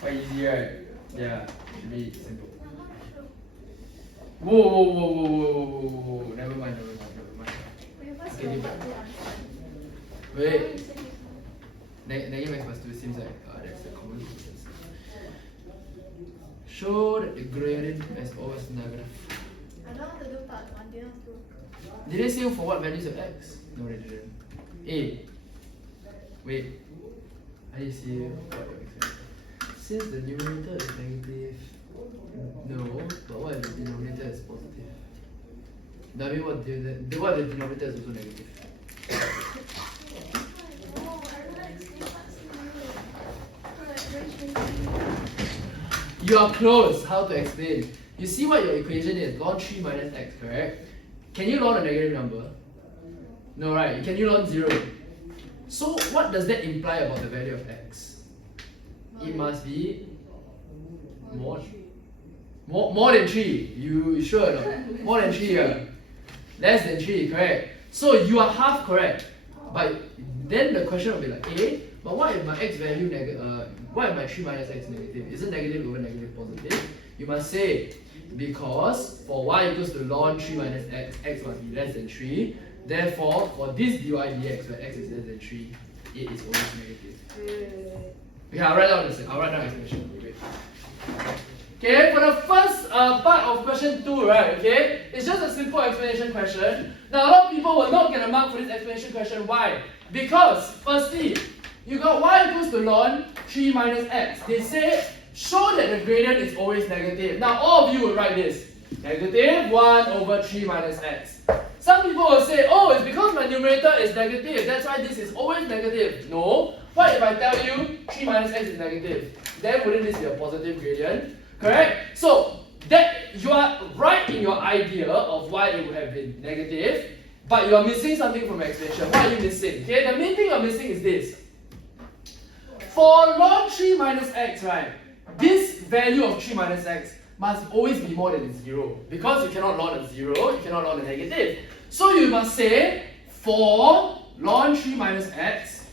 Quite easy, right? Yeah, should be simple. Whoa. Never mind. Wait, what's Okay, your give part it. two answer? Wait. Negative x plus 2 seems like that's a common difference. Show that the gradient is always negative. I don't want to do part 1. Do you want to? Did they say for what values of x? No, they didn't. A. Wait. I didn't see what your x is. Since the numerator is negative. No, but what if the denominator is positive? That means what if the denominator is also negative? You are close. How to explain? You see what your equation is? Ln 3 minus x, correct? Can you ln a negative number? No, right? Can you ln 0? So what does that imply about the value of x? It must be more than 3. You sure or not? More than 3, yeah. Less than 3, correct? So you are half correct. But then the question will be like, but what if my x value what if my 3 minus x negative? Is it negative over negative positive? You must say, because for y equals to ln 3 minus x, x must be less than 3. Therefore, for this dy dx where x is less than 3, it is always negative. Okay, I'll write down explanation. Wait. Okay, for the first part of question 2, right, okay, it's just a simple explanation question. Now, a lot of people will not get a mark for this explanation question. Why? Because, firstly, you got y equals to ln 3 minus x. They say, show that the gradient is always negative. Now, all of you will write this. Negative 1 over 3 minus x. Some people will say, oh, it's because my numerator is negative. That's why this is always negative. No. What if I tell you 3 minus x is negative? Then wouldn't this be a positive gradient? Correct? So, that you are right in your idea of why it would have been negative, but you are missing something from your explanation. What are you missing? Okay, the main thing you're missing is this. For ln 3 minus x, right, this value of 3 minus x must always be more than 0. Because you cannot ln a 0, you cannot ln a negative. So you must say, for ln 3 minus x,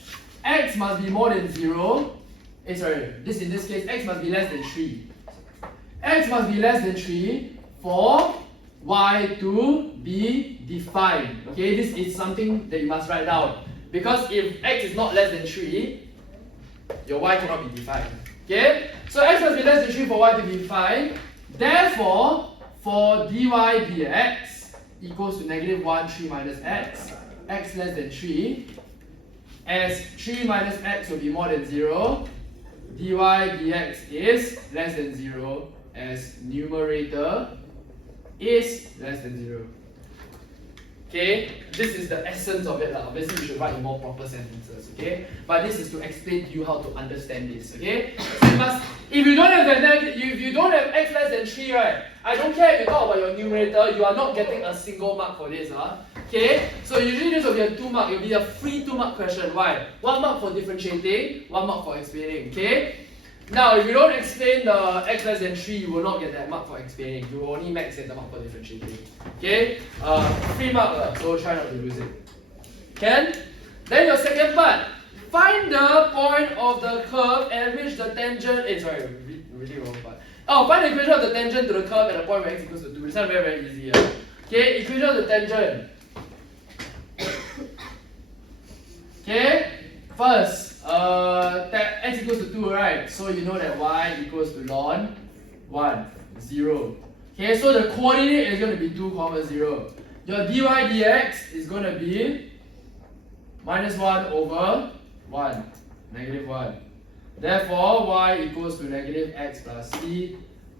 x must be more than 0. In this case, x must be less than 3. x must be less than 3 for y to be defined. Okay, this is something that you must write down. Because if x is not less than 3, your y cannot be defined. Okay, so x must be less than 3 for y to be defined. Therefore, for dy dx equals to negative 1, 3 minus x less than 3, as 3 minus x will be more than 0, dy dx is less than 0 as numerator is less than 0. Okay, this is the essence of it. Obviously, you should write in more proper sentences. Okay, but this is to explain to you how to understand this. Okay, so you must, if you don't have if you don't have x less than 3, right? I don't care if you talk about your numerator, you are not getting a single mark for this. Okay, so usually this will be a 2 mark. It will be a free 2 mark question. Why? 1 mark for differentiating, 1 mark for explaining. Okay. Now, if you don't explain the x less than 3, you will not get that mark for explaining. You will only max get the mark for differentiating. Okay? Free mark, so try not to lose it. Can? Then your second part. Find the point of the curve at which the tangent is. Sorry, really wrong part. Oh, find the equation of the tangent to the curve at the point where x equals to 2. This one very, very easy. Okay, equation of the tangent. Okay? First, x equals to 2, right? So you know that y equals to ln 1, 0. Okay, so the coordinate is going to be 2, 0. Your dy dx is going to be minus 1 over 1, negative 1. Therefore, y equals to negative x plus c,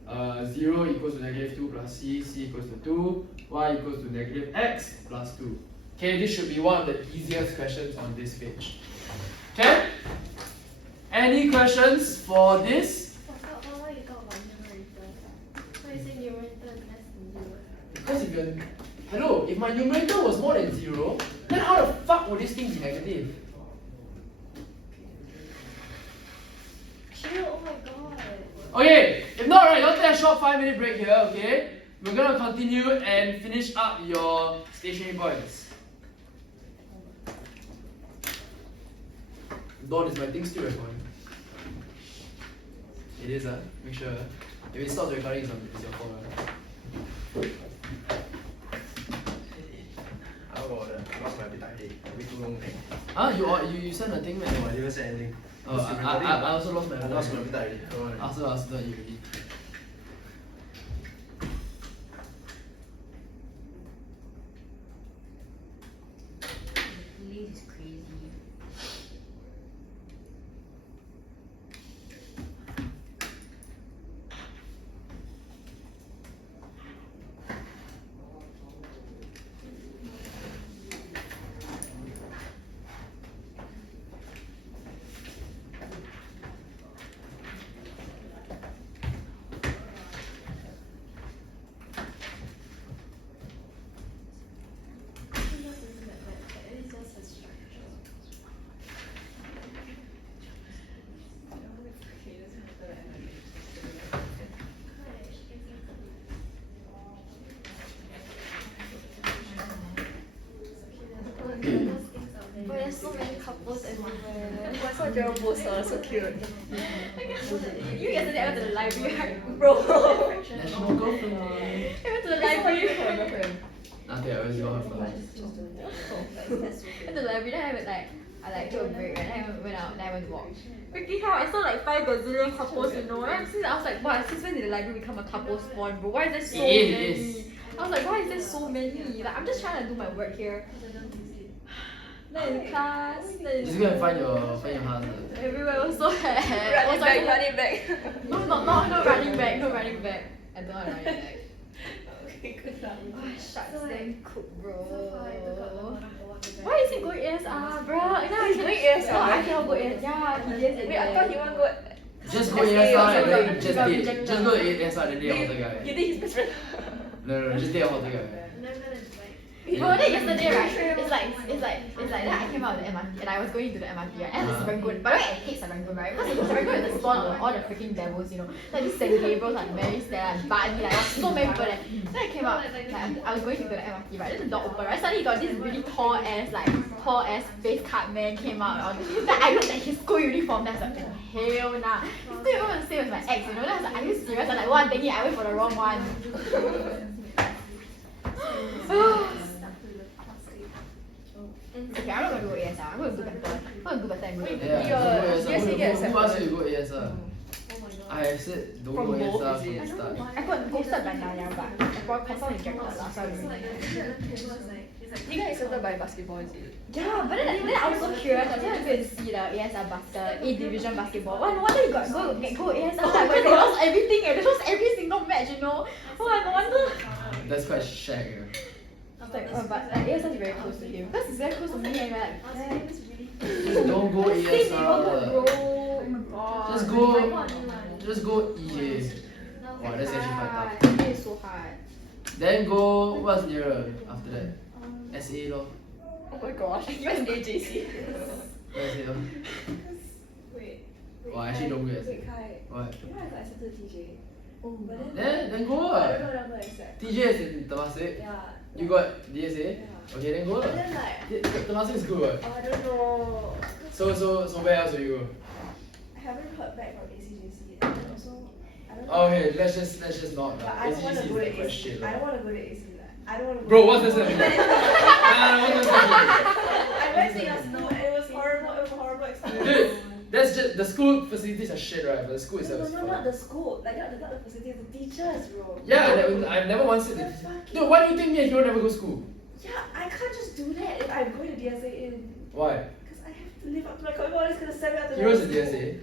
0 equals to negative 2 plus c, c equals to 2, y equals to negative x plus 2. Okay, this should be one of the easiest questions on this page. Okay? Any questions for this? Why you talk about numerator? Why you say numerator is less than 0? Because if you're... Hello, if my numerator was more than 0, then how the fuck would this thing be negative? Chill, oh my god. Okay, if not, right, you want to take a short 5-minute break here, okay? We're gonna continue and finish up your stationary points. Dawn, is my thing still recording? It is, make sure. If it stops recording, it's your fault. How about I lost my appetite? A bit too long. You sent a thing, man? No, I didn't say anything. Oh, I also lost my I lost my appetite already. I also thought you already. This is crazy. But there's so many couples everywhere. I saw Gerald poster, so cute. You yesterday I went to the library, right? Bro. National Girlfriend. I went to the library. Okay, I was your first. I went to the library, then I took a break, right? Then I went out, then I went to walk. Freaking hell, I saw like 5 gazillion couples, you know. And I was like, wow, since when did the library become a couple spawn, bro? Why is there so many? I was like, why is there so many? Like, I'm just trying to do my work here. Then in class, then Just go and find your husband. everywhere was so bad. Running back. No, no running back, no running back. I don't want to run back. Okay, good luck. Oh, shucks, damn cook, bro. Why is he going ASR, bro? No, He's going ASR. No, I cannot go ASR. Yeah, he just Wait, I thought you want to go. Just go SA ASR also and then got- just got date. rejected. Just go ASR and then date a hotter guy. You think he's best friend? No, just date a hotter guy. Bro, then yesterday, right? It's like then I came out of the MRT and I was going to the MRT, right? And it's Serangoon. By the way, I hate Serangoon, right? Because Serangoon is the spawn of all the freaking devils, you know. Like this St. Gabriel's, like Mary, Stella, and Barney, like there was so many people there. Then I came out, like I was going to the MRT, right? Then the door open, right? Suddenly got this really tall ass face cut man came out. Then I looked at his school uniform, then I was like, hell nah. He's still even the same as my ex, you know. Then I was like, are you serious? I'm like, one thinking I went for the wrong one. Okay, I'm not gonna go ASL. I'm gonna do better. I'm gonna do better and go ASL. Who asked you to go ASL? I have said don't go ASL from the start. I got ghosted by Nanya, but I got confirmed rejected last time. You got accepted by basketball, is it? Yeah, but then I was so curious. I was going to see the ASL basket, A division basketball. Oh, no wonder you got go ASL. Like, they lost everything. They lost every single match, you know. Oh, no wonder. That's quite shag. I was like, oh, but like, ASL is very close to him. Because it's very close to me, and we're like, Just don't go same neighborhood, ASL. bro. Oh my god. Just go EJ. Wow, that's actually quite tough. EJ is so hard. Then go, what's nearer after that? SA lor. Oh my gosh, where's AJC? SA lor. Wait. Oh, I actually don't go SA. Wait, Kai. What? You know I got accepted to TJ. Oh, But then Then go I lah. don't know what I'm gonna accept. TJ is in Temasek. Yeah. You got DSA? Yeah. Okay, then go But lah. then like, Temasek is good what? I don't know. So where else will you go? I haven't heard back from ACJC, and then also I don't know. Oh, okay, let's just not. But I don't want to ACGC go is to the quite AC. shit I don't lah. want to go to AC. I don't want to go. Bro, what's this? What's this? I went to your school and it was horrible. It was a horrible experience. Dude, that's just the school facilities are shit, right? But the school itself is No, fine. not the school. Like not the facilities, the teachers, bro. Yeah, I've never once said that. Dude, why do you think me and you never go to school? Yeah, I can't just do that if I'm going to DSA in. Why? Because I have to live up to my commitment. It's gonna send me out to He was a another DSA.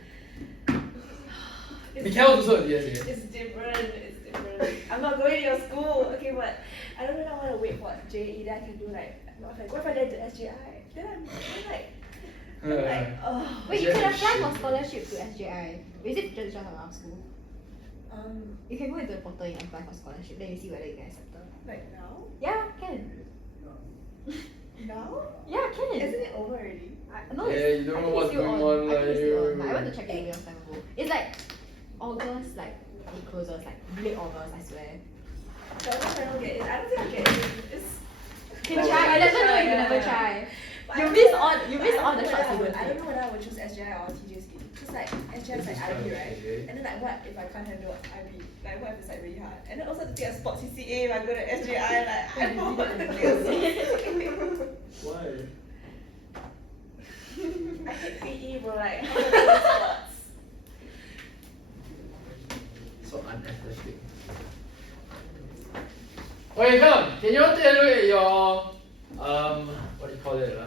It's Mikael's also a DSA. It's different. It's different. I'm not going to your school. Okay, but I don't really want to wait for JE. Then I can do like, what if I get to SJI? Then I'm like, oh. Wait, you can apply for scholarship to SJI. Is it just around school? You can go into the portal and apply for scholarship. Then you see whether you get accepted. Like now? Yeah, can. Now? Yeah, can. Isn't it over already? No, Yeah, it's, you don't I know think what's it's still going on. on, I think it's still on. like, I went to check it a long time ago. It's like August, like it closes, like late August, I swear. But I don't get it. I don't think I'll get it. It's. Can try. I never know if you never try. But You I miss don't- all. You but miss I all don't the know shots whether you I don't don't know whether I would choose SJI or TJSP. Because like SJI is like IB, right? And then like what if I can't handle IB? Like what if it's like really hard? And then also to take a sports CCA if I go to SJI, like I don't want to take a sports Why? I hate PE, bro. Like how do I do sports? So unathletic. Okay, come. Can you all take a look at your what do you call it?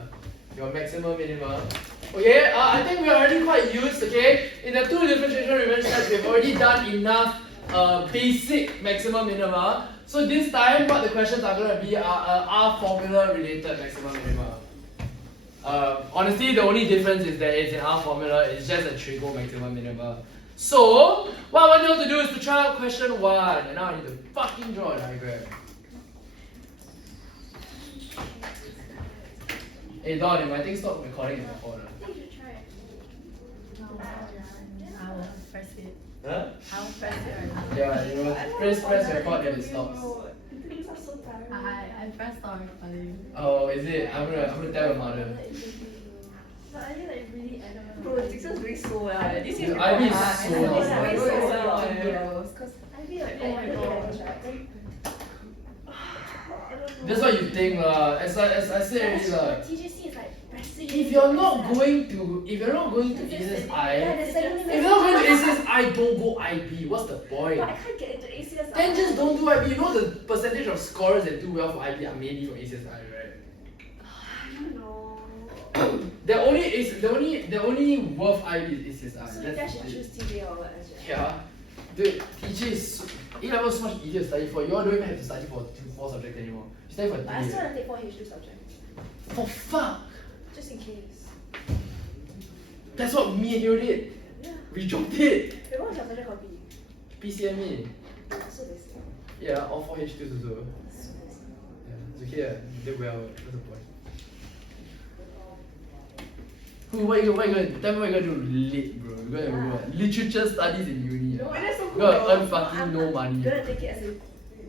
Your maximum minimum. Okay, I think we are already quite used, okay? In the two differentiation revenge tests, we've already done enough basic maximum minima. So this time, what the questions are going to be are R formula related maximum minima. Honestly, the only difference is that it's an R formula, it's just a trigo maximum minima. So, what I want you all to do is to try out question 1, and now I need to fucking draw a diagram. Hey Don, I think stop recording in my phone. I think you should try it. I will press it. Huh? I will press it right now. Yeah, you know, press record and it stops. Interviews are so tiring. I pressed stop recording. Oh, is it? I'm gonna tell your mother. But I feel like really adamant. Bro, Dixon's doing so well. This Dude, Ivy is so He's well. doing so well. Videos. Because I feel like, oh my god. That's what you think lah. As I said already lah. TGC is like pressing. If you're not going to ACSI, if you're not going to ACSI, don't go IB. What's the point? But I can't get into ACSI. Then just don't do IB. You know the percentage of scorers that do well for IB are mainly from ACSI, right? I don't know. the only worth IB is ACSI. So maybe I should choose TJ or what? Yeah. Dude, TJ is A-level is so much easier to study for. You all don't even have to study for 4 subjects anymore. You study for 3. But I still want to take 4 H2 subjects. For fuck! Just in case. That's what me and you did. Yeah. We dropped it. Wait, what was your subject copy? PCME. So they say. Yeah, all 4 H2s also. So they say. Yeah. okay, you did well. What's the point? What you gonna tell me what you gonna do lit, bro? You gonna do what? Literature studies in uni. No, Ah. and that's so You cool. gonna earn though. fucking no money. I'm gonna take it as a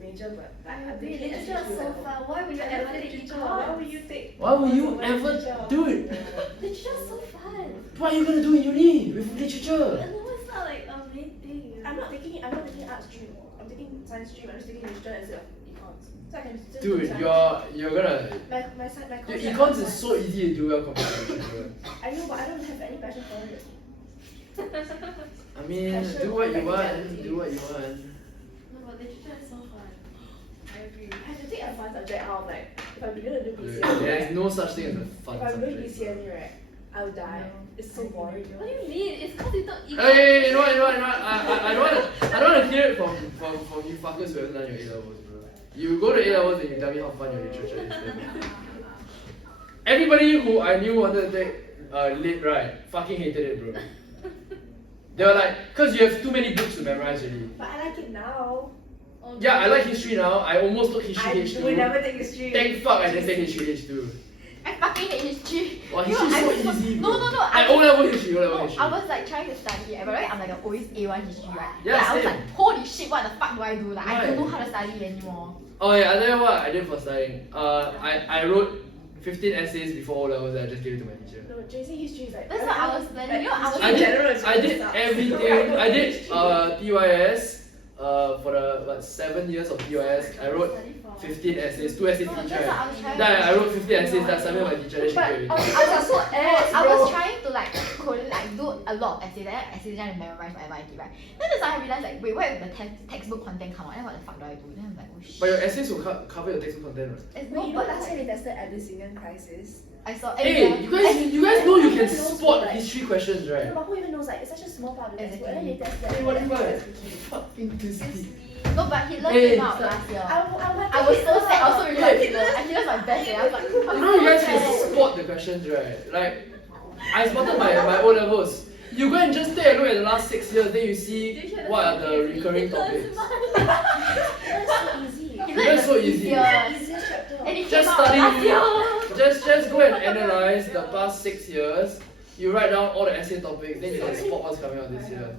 major, but like, I'm taking it as a Literature is so level. fun. Why would you ever take Literature, econs? why would you take? Why would you ever do it? Literature is so fun. What are you gonna do in uni with literature? No, it's not like a main thing. I'm not taking art stream. I'm taking science stream. I'm just taking literature instead of econs. So I can still do Dude, science. you're gonna. My Dude, concept econs is science. so easy to do well compared to literature. I know, but I don't have any passion for it. I mean, do what you want. Do what you want. No, but literature is so fun. I agree. I have to take a fun subject out of like, if I'm gonna do There BCME, is no such thing as a fun if I'm doing subject. BCME, right, I'll die. No. It's so boring. What do you mean? It's because you don't eat. Hey, you know what? I don't wanna hear it from you fuckers who haven't done your A levels, bro. You go to A levels and you tell me how fun your literature is. Then. Everybody who I knew wanted to take lit, right? Fucking hated it, bro. They were like, cause you have too many books to memorize already. But I like it now. Oh, Yeah, I like history now. I almost took history I H2. will never take history. Thank fuck I didn't take history H2. I fucking hate history. Wow, You know, history is so I was- easy, No, bro. no, no. I O level history, O level No, history. I was like trying to study, but right, I'm like always A1 history, right? Yeah, I was same. like, holy shit, what the fuck do I do? Like, I Right. don't know how to study anymore. Oh yeah, I tell you what I did for studying. I wrote 15 essays before O levels and I just gave it to my teacher. No, JC history is like. That's what I was planning. You know, I was I in did, general, it's I really did sucks. everything. I did TYS for the 7 years of TYS. I wrote 15 essays, 2 essays No, each, that's what I right? was trying Then to I wrote 15 essays, then I submitted my teacher, then she But gave it. I was so ass, I was bro. trying to like do a lot of essays, then essays trying to memorize whatever I did, right? Then just I realized like, wait, what if the textbook content come out? Then what the fuck do I do? Then I'm like, oh shit. But your essays will cover your textbook content, right? It's Wait, no, you know but last time like, we tested Abyssinian crisis? I saw. Hey, you guys know you can spot Right. history questions, No, right? but who even knows like it's such a small part of the textbook and then they Exactly. tested. Hey, what do you That's want? Fucking pissy. No, but Hitler Hey, came out stop. last year. I I was so sad. I was so really like Hey. Hitler. And Hitler's my best. I was like, You know you guys can spot the questions, right? Like, I spotted my O levels. You go and just take a look at the last 6 years, then you see what are the recurring topics. That's so easy. Hitler That's is so the easy. easiest. Easiest chapter. And it Just came out study. last year. Just go and analyze the past 6 years. You write down all the essay topics, then you can spot what's coming out this year.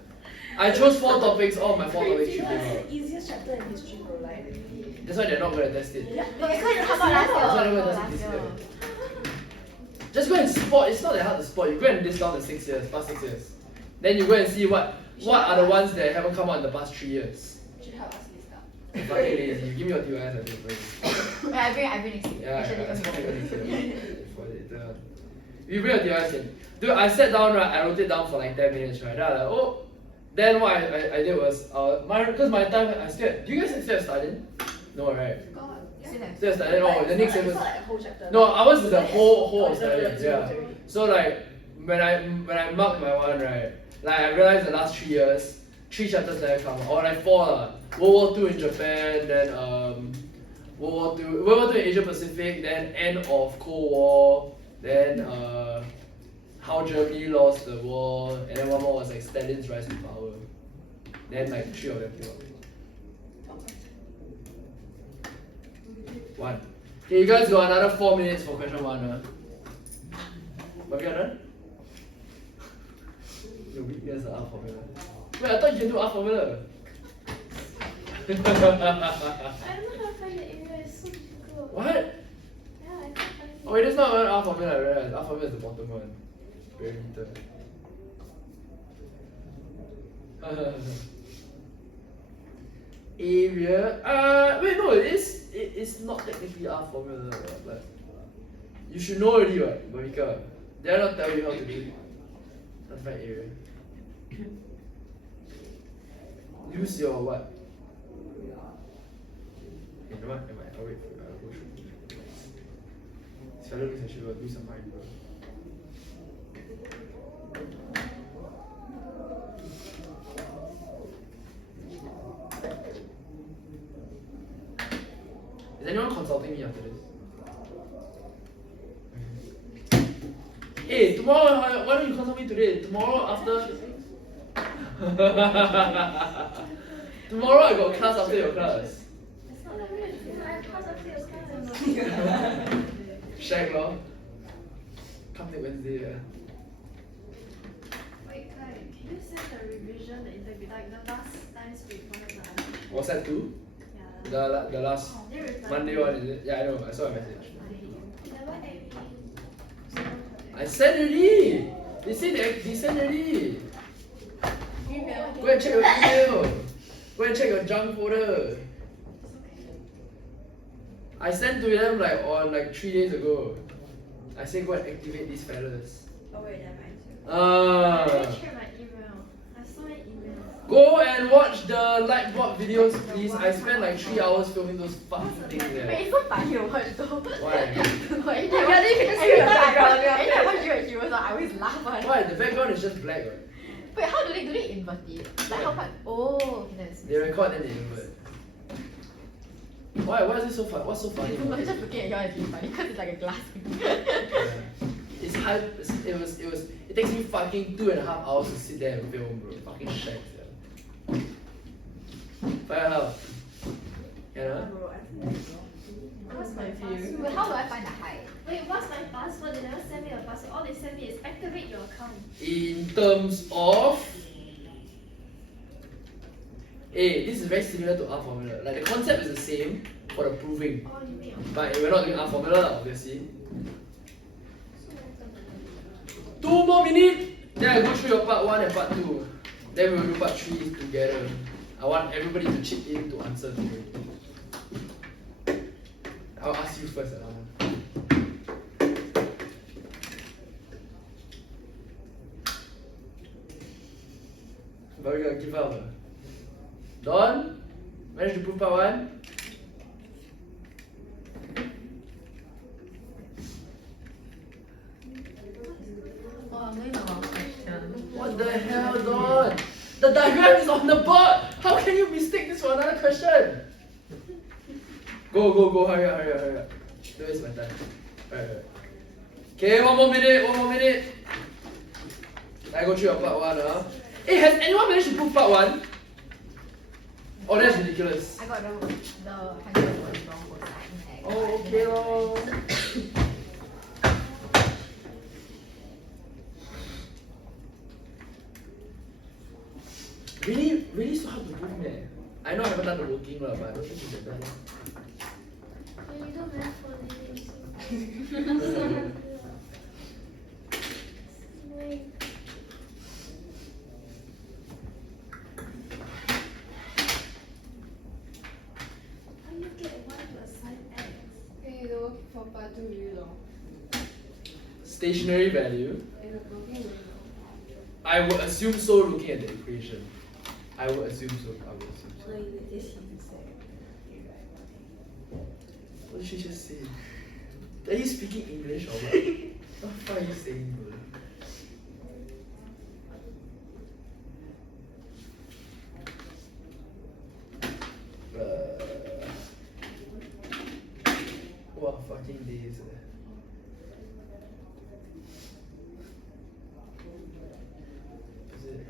I chose 4 topics, all of my 4 topics You should know, be it's out. the easiest chapter in history, bro. Like, That's why they're not going to test it. yeah, But because it came out last year. That's why they were Last testing this year. year. Just go and spot. It's not that hard to spot. You go and list down the 6 years, past 6 years. Then you go and see what are the ones that haven't come out in the past 3 years. You should help us list out. You're fucking lazy. You give me your TOS, I'll do it for you. Wait, I bring next week. Yeah, Actually, yeah, okay. for later. You bring your TOS in. Dude, I sat down, right? I wrote it down for like 10 minutes, right? Then I was like, oh. Then what I did was, because my time, I still, do you guys still have studying? No, right? God. Still have. Still have studying? Oh, the next It's semester. not like a whole chapter. No, ours is the whole Oh, of it's a studying, yeah. theory. So like, when I marked my one, right, like I realized the last 3 years, 3 chapters never come out, or like 4 lah. World War II in Japan, then World War II in Asia Pacific, then end of Cold War, then how Germany lost the war, and then one more was like Stalin's rise to power. Then like 3 of them came out. 1. Okay, you guys got another 4 minutes for question 1. But we are done? Your weakness are R formula. Wait, I thought you can do R formula. I don't know how to find the area. It's so difficult. What? Yeah, I can't find it. Oh wait, that's not one R formula, I realized. R formula is the bottom one. Very little. Area. Wait, no, it's not technically R formula, but you should know already, what, Monica. Did I not tell you how to do it? How to find area? Use your what? You know what? Never mind. I'll wait for you. I'll go through. Fellow looks like she will do some mind, bro. Is anyone consulting me after this? Hey, tomorrow, why don't you consult me today? Tomorrow after... Tomorrow I got class after your class. It's not like that. because of you. Shag lor. Come take Wednesday, yeah. Wait, Kai, can you send the revision, the interview, like the last times we wanted to ask? Was that 2? Yeah. The last They replied. Monday one, is it? Yeah, I know. I saw a message. You never add me. I sent already. They said they sent already. Email. Go and check your email. Go and check your junk folder. I sent to them like 3 days ago. I said go and activate these fellas. Oh wait, never mind. I Ah. didn't check my email. I have so many emails. Go and watch the light bulb videos, please. I spent like 3 hours filming those fucking things Wait, there. it's so funny to watch though. Why? Every Yeah, then you can just see the background, yeah. Every time I watch you and Heroes, I always laugh one. Why? The background is just black. Right? Wait, how do they invert it? Like how much? Oh, okay, that's. They record then they invert. Why? Why is it so fun? What's so funny? I'm just looking at yours, it's funny because it's like a glass. It's hard. It takes me fucking 2.5 hours to sit there and film, bro. Fucking shit. Fire how? You know? Bro, I think that's What's my Wait, password? how do I find the height? Wait, what's my password? They never send me a password. All they send me is activate your account. In terms of this is very similar to R formula. Like the concept is the same for the proving, Oh, you mean your but we're not doing R formula, obviously. 2 more minutes. Then I go through your part 1 and part 2. Then we will do part 3 together. I want everybody to chip in to answer to me. I'll ask you first, Alana. But we're gonna give up. Don, managed to prove part 1? Oh, I'm doing the wrong question. What the hell, Don? The diagram is on the board! How can you mistake this for another question? Go, hurry up. Don't waste my time. Alright. Okay, 1 more minute. I go through your part 1, huh? Hey, has anyone managed to prove part 1? Oh, that's ridiculous. I got the 100 words wrong for that. Oh, okay, lor. Really so hard to prove, man. I know I haven't done the working, but I don't think you can done it. You don't have for this. Wait. How you get 1 plus sin x? You know, for part 2 really long. Stationary value. And the working really long. I would assume so looking at the equation. I would assume so. What did she just say? Are you speaking English or what? What the fuck are you saying, bro? What fucking days, Is it?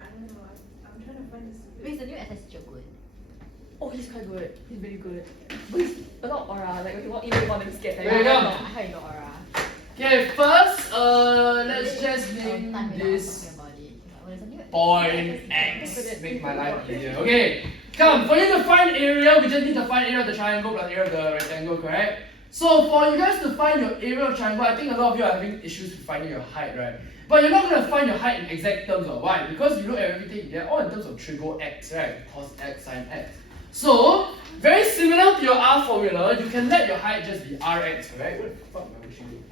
I don't know. I'm trying to find this. Wait, is the new SS teacher good? Oh, he's quite good. He's very good. But he's a lot of aura. Like when you walk in, you want to scared. Wait, I come. heard you know aura. Okay, first, let's just name this point X. Make my life easier. Okay, come, for you to find area, we just need to find area of the triangle plus area of the rectangle, correct? So for you guys to find your area of triangle, I think a lot of you are having issues with finding your height, right? But you're not going to find your height in exact terms, or why? Because you look at everything, they're all in terms of trigo x, right? Cos x, sin x. So, very similar to your R formula, you can let your height just be Rx, correct? What the fuck am I wishing you?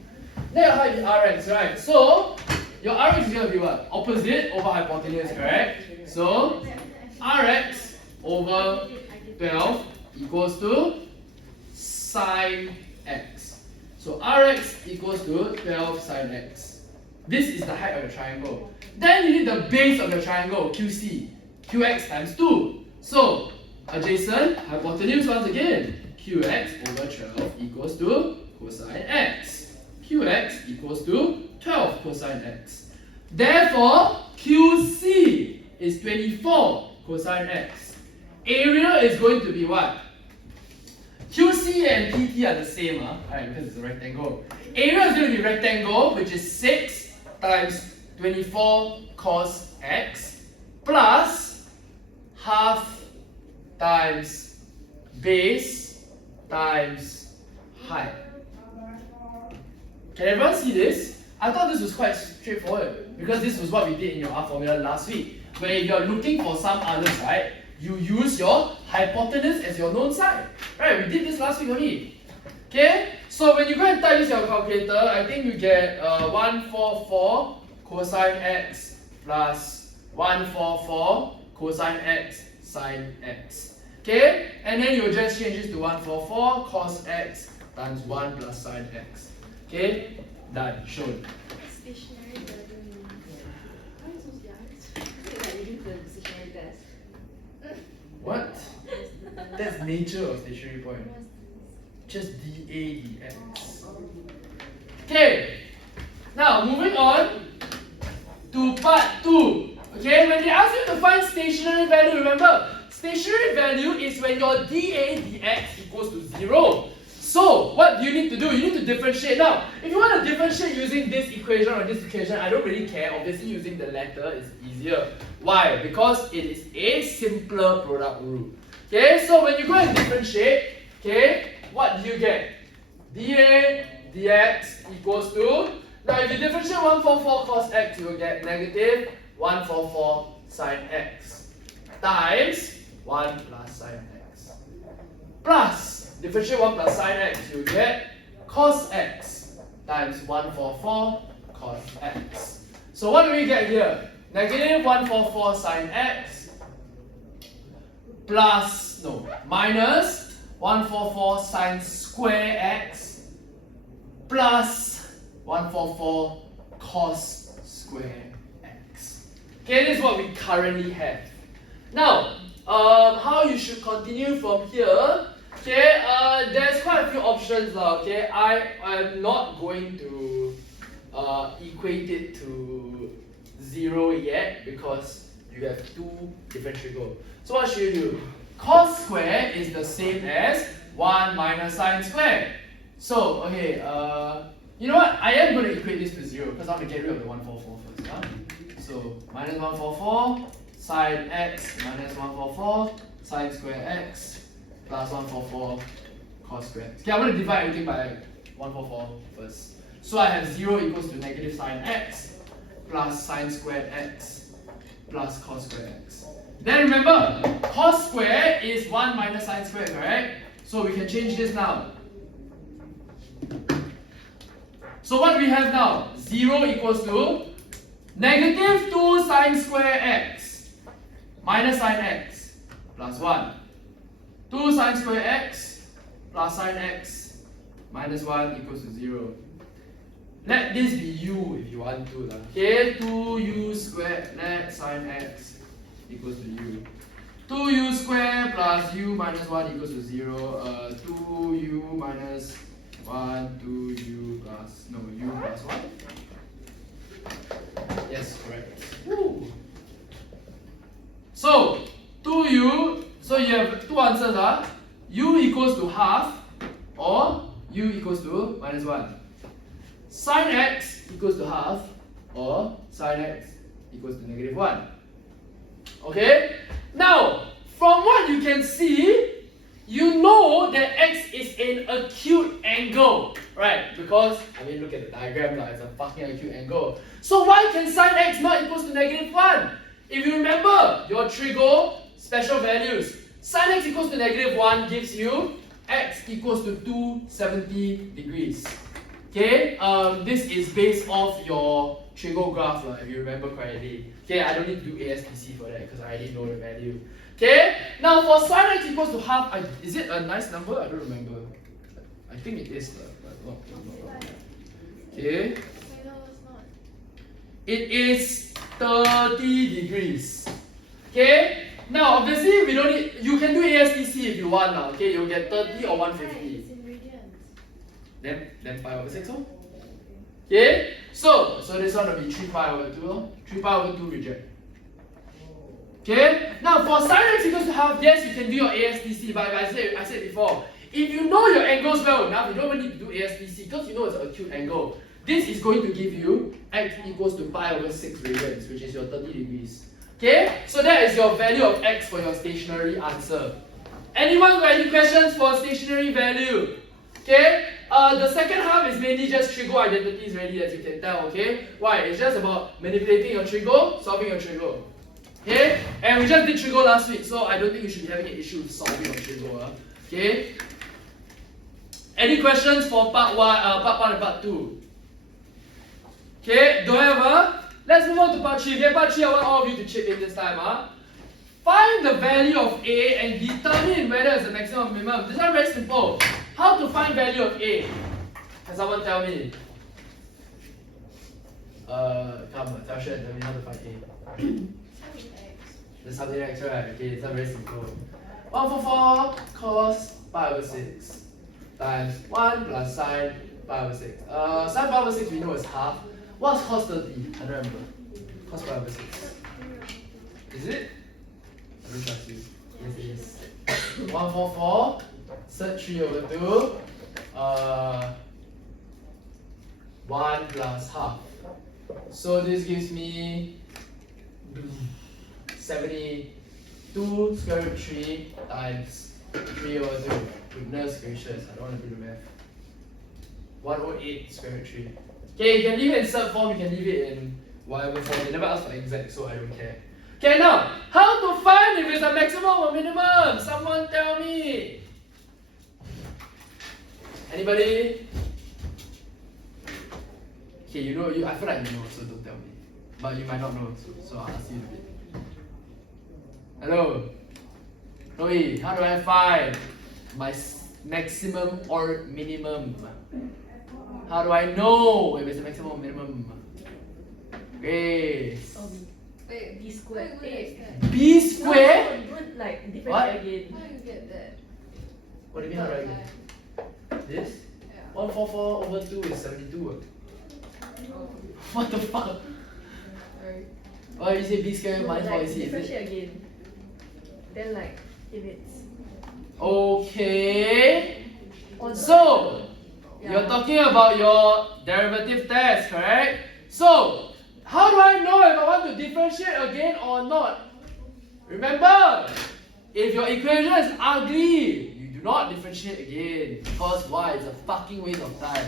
Let your height be Rx, right? So, your Rx is going to be what? Opposite over hypotenuse, correct? So, Rx over 12 equals to sine x. So, Rx equals to 12 sine x. This is the height of the triangle. Then you need the base of the triangle, QC. Qx times 2. So, adjacent, hypotenuse once again. Qx over 12 equals to cosine x. Qx equals to 12 cosine x. Therefore, QC is 24 cosine x. Area is going to be what? QC and PT are the same, alright, because it's a rectangle. Area is going to be rectangle, which is 6 times 24 cos x plus half times base times height. Can everyone see this? I thought this was quite straightforward because this was what we did in your R formula last week. Where if you're looking for some other side, you use your hypotenuse as your known side. Right, we did this last week only. Okay, so when you go and type this in your calculator, I think you get 144 cosine x plus 144 cosine x sine x. Okay, and then you just change this to 144 cos x times 1 plus sine x. Okay, done, shown. Stationary value. Why so young? Like we do the stationary test. What? That's nature of stationary point. Just dA dx. Okay, now moving on to part 2. Okay, when they ask you to find stationary value, remember, stationary value is when your dA dx equals to 0. So, what do you need to do? You need to differentiate. Now, if you want to differentiate using this equation or this equation, I don't really care. Obviously, using the latter is easier. Why? Because it is a simpler product rule. Okay, so when you go and differentiate, okay, what do you get? dA dx equals to, now if you differentiate 144 cos x, you will get negative 144 sine x times 1 plus sine x plus differentiate 1 plus sine x, you get cos x times 144 cos x. So what do we get here? Negative 144 sine x plus, no, minus 144 sine square x plus 144 cos square x. Okay, this is what we currently have. Now, how you should continue from here. Okay, there's quite a few options now. Okay, I am not going to equate it to 0 yet because you have two different triangles. So what should you do? Cos square is the same as 1 minus sine square. So okay, you know what? I am going to equate this to 0 because I want to get rid of the 144 first. Huh? So minus 144 sine x minus 144 sine square x plus 144 cos square x. Okay, I'm going to divide everything by 144 first. So I have 0 equals to negative sine x plus sine squared x plus cos squared x. Then remember, cos square is 1 minus sine squared, correct? So we can change this now. So what do we have now? 0 equals to negative 2 sine square x minus sine x plus 1. 2 sine square x plus sine x minus 1 equals to 0. Let this be u if you want to. Okay, 2u squared net sine x equals to u. 2u squared plus u minus 1 equals to 0. 2u minus 1, 2u plus, no, u plus 1. Yes, correct. Woo. So, 2u, so you have two answers. U equals to half or u equals to minus 1. Sine x equals to half or sine x equals to negative 1. Okay? Now, from what you can see, you know that x is an acute angle, right? Because, I mean, look at the diagram now, it's a fucking acute angle. So why can sine x not equals to negative 1? If you remember your trigo special values, sine x equals to negative 1 gives you x equals to 270 degrees. Okay, this is based off your trigo graph, if you remember correctly. Okay, I don't need to do ASTC for that because I already know the value. Okay, now for sine x equals to half, is it a nice number? I don't remember. I think it is, but not. Okay, Wait, no, it's not. it is 30 degrees. Okay, now obviously we don't need, you can do ASTC if you want now. Okay, you'll get 30 or 150. It's in radians. Then pi over 6, oh? Okay? So this one will be 3 pi over 2, oh? 3 pi over 2 reject. Okay? Now for sin x equals to half, yes, you can do your ASTC, but I said before, if you know your angles well enough, you don't even need to do ASTC because you know it's an acute angle. This is going to give you x equals to pi over 6 radians, which is your 30 degrees. Okay? So that is your value of x for your stationary answer. Anyone got any questions for stationary value? Okay? The second half is mainly just trigo identities already, as you can tell, okay? Why? It's just about manipulating your trigo, solving your trigo. Okay? And we just did trigo last week, so I don't think you should be having an issue with solving your trigo. Okay? Any questions for part 1 and part 2? Okay, don't have Let's move on to part 3. Okay, part 3, I want all of you to chip in this time. Find the value of A and determine whether it's the maximum or minimum. This one very simple. How to find value of A? Can someone tell me? Come, tell me how to find A. There's something x, right? Okay, it's not very simple. 144 cos pi over 6 times 1 plus sine pi over 6. Sine pi over 6 we know is half. What's cos 30? I don't remember. Cos pi over 6. Is it? I don't trust you. Yes, it is. 144 set 3 over 2. 1 plus half. So this gives me 72 square root 3 times 3 over 2. Goodness gracious, I don't want to do the math. 108 square root 3. Okay, you can leave it in sub form, you can leave it in whatever form. They never ask for exact, so I don't care. Okay, now, how to find if it's a maximum or minimum? Someone tell me. Anybody? Okay, you know, I feel like you know, so don't tell me. But you might not know, so I'll ask you in a bit. Hello? Chloe, how do I find my maximum or minimum? How do I know if it's a maximum or minimum? Grace. Wait, B squared. wait, B squared? No, don't like differentiate What? again. how do you get that? What do you mean how do I get? This? Yeah. 144 over 2 is 72. What the fuck? Sorry. Oh, you say B squared No, minus like, 4 is it? differentiate again. Then like if it's Okay. on So, yeah. you're talking about your derivative test, correct? So, how do I know if I want to differentiate again or not? Remember, if your equation is ugly, you do not differentiate again. Because why? It's a fucking waste of time.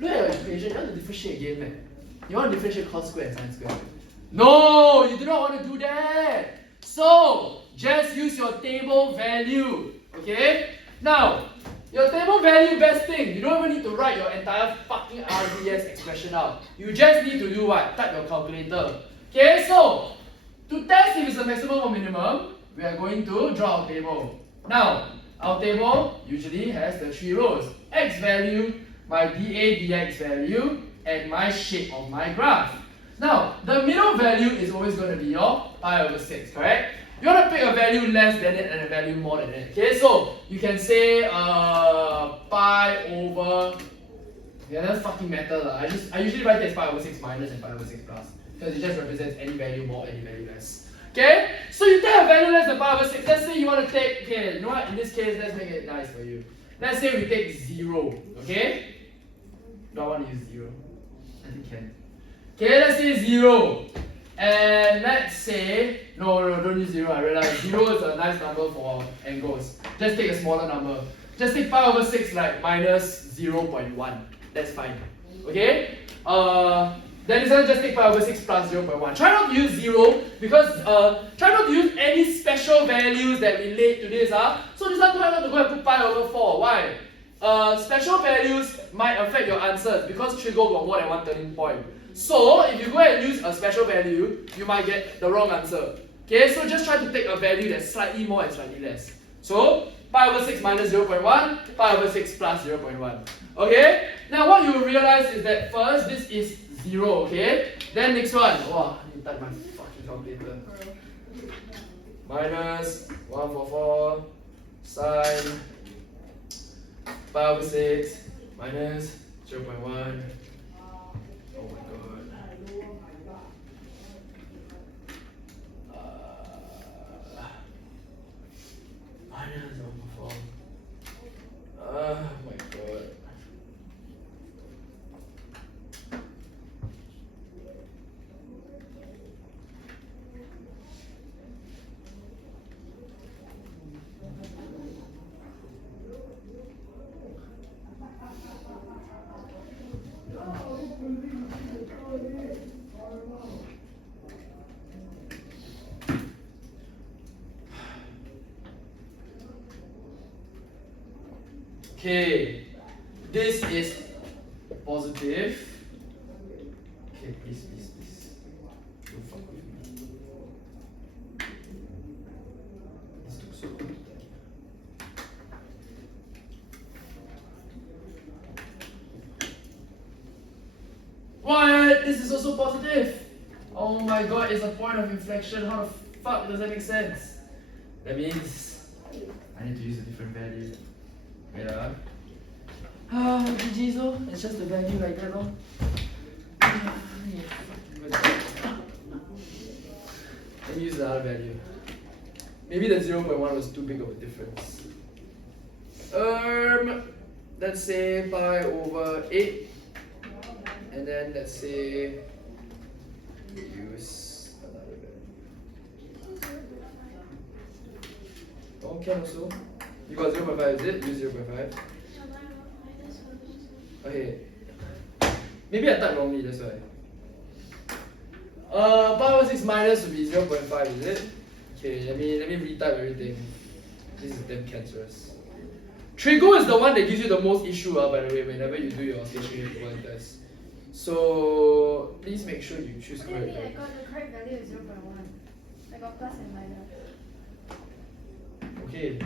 Look at your equation, you want to differentiate again, man. You want to differentiate cos square and sin square. No, you do not want to do that. So, just use your table value. Okay? Now, your table value best thing, you don't even need to write your entire fucking RDS expression out. You just need to do what? Type your calculator. Okay, so to test if it's a maximum or minimum, we are going to draw our table. Now, our table usually has the 3 rows. X value, my dA dx value, and my shape of my graph. Now, the middle value is always going to be your pi over 6, correct? You want to pick a value less than it and a value more than it. Okay, so you can say pi over. Yeah, that doesn't fucking matter lah. I usually write it as pi over 6 minus and pi over 6 plus because it just represents any value more, any value less. Okay, so you take a value less than pi over 6. Let's say you want to take. Okay, you know what? In this case, let's make it nice for you. Let's say we take 0. Okay. Do I want to use 0? I think can. Okay, let's say 0. And let's say, no, don't use 0, I realize 0 is a nice number for angles. Just take a smaller number. Just take pi over 6 like minus 0.1. That's fine. Okay? Then this one just take pi over 6 plus 0.1. Try not to use 0 because, try not to use any special values that relate to this. So this one try not to go and put pi over 4. Why? Special values might affect your answers because trigo got more than one turning point. So, if you go and use a special value, you might get the wrong answer. Okay, so just try to take a value that's slightly more and slightly less. So, pi over 6 minus 0.1, pi over 6 plus 0.1. Okay, now what you will realize is that first, this is 0, okay? Then next one, wow, I need to type my fucking calculator. Minus 144 sine pi over 6 minus 0.1. Oh my god. Okay, this is positive. Okay, please. Don't fuck with me. This took so long. What? This is also positive. Oh my god, it's a point of inflection. How the fuck does that make sense? That means I need to use a different value. Yeah. GG, so it's just the value like that, though. Let me use the other value. Maybe the 0.1 was too big of a difference. Let's say pi over 8. And then let's say use another value. Oh, can also. You got 0.5, is it? Use 0.5. Okay. Maybe I typed wrongly, that's why. Pi over 6 minus would be 0.5, is it? Okay, let me retype everything. This is damn cancerous. Trigo is the one that gives you the most issue, by the way, whenever you do your stationary equivalent test. So please make sure you choose correct Maybe I value. got the correct value is 0.1. I got plus and minus. Okay,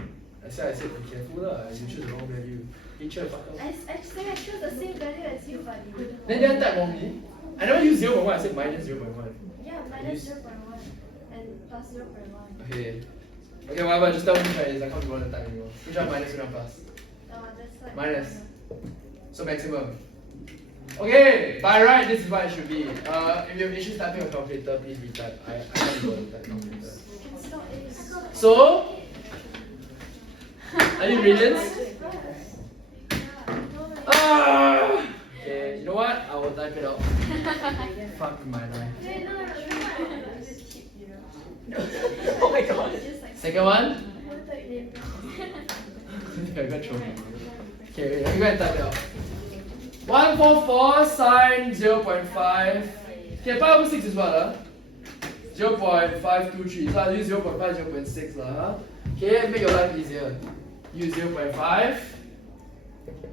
I said be careful lah. You choose the wrong value. Teacher, fuck up. I chose the same value as you, buddy. Then did I type wrongly? I never used 0.1, I said minus 0.1. Yeah, minus 0.1 and plus 0.1. Okay. Okay, whatever, just tell me which one it is. I can't remember the time anymore. Which one minus, which one plus? That's like Minus. So maximum. Okay, by right, this is what it should be. If you have issues typing a calculator, please retype. I can't bother type calculator. It's not a. So, any brilliance? Ah! Okay, you know what? I will type it out. Fuck my life. Oh my god. Second one? I got trouble. Okay, wait, let me go and type it out. 144 sine 0.5. Okay, pi over 6 is what? 0.523. So I'll use 0.5, 0.6. Okay, make your life easier. Use 0.5.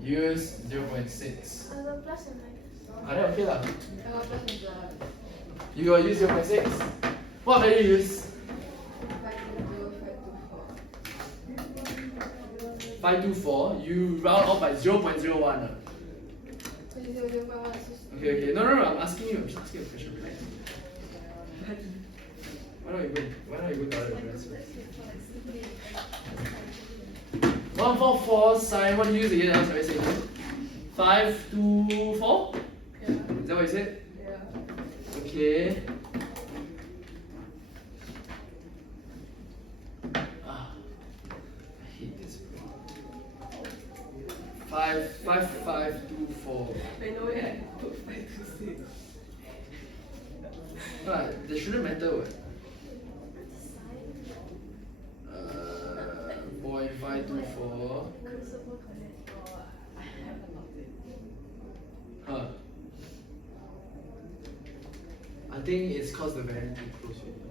Use 0.6. I got plus and minus. Are they okay lah? I got plus and plus. You will use 0.6. What value you use? 524. You round off by 0.01. Okay. No. I'm asking you. I'm just asking a question. Relax. Why not you go to other answer? 144 sine. What do you use again? I'm sorry, say again. 524. Yeah. Is that what you said? Yeah. Okay. I hate this. 524. I know it. I put 5 to 6. But they shouldn't matter what. 0.524. Huh. I think it's cause the value too close already.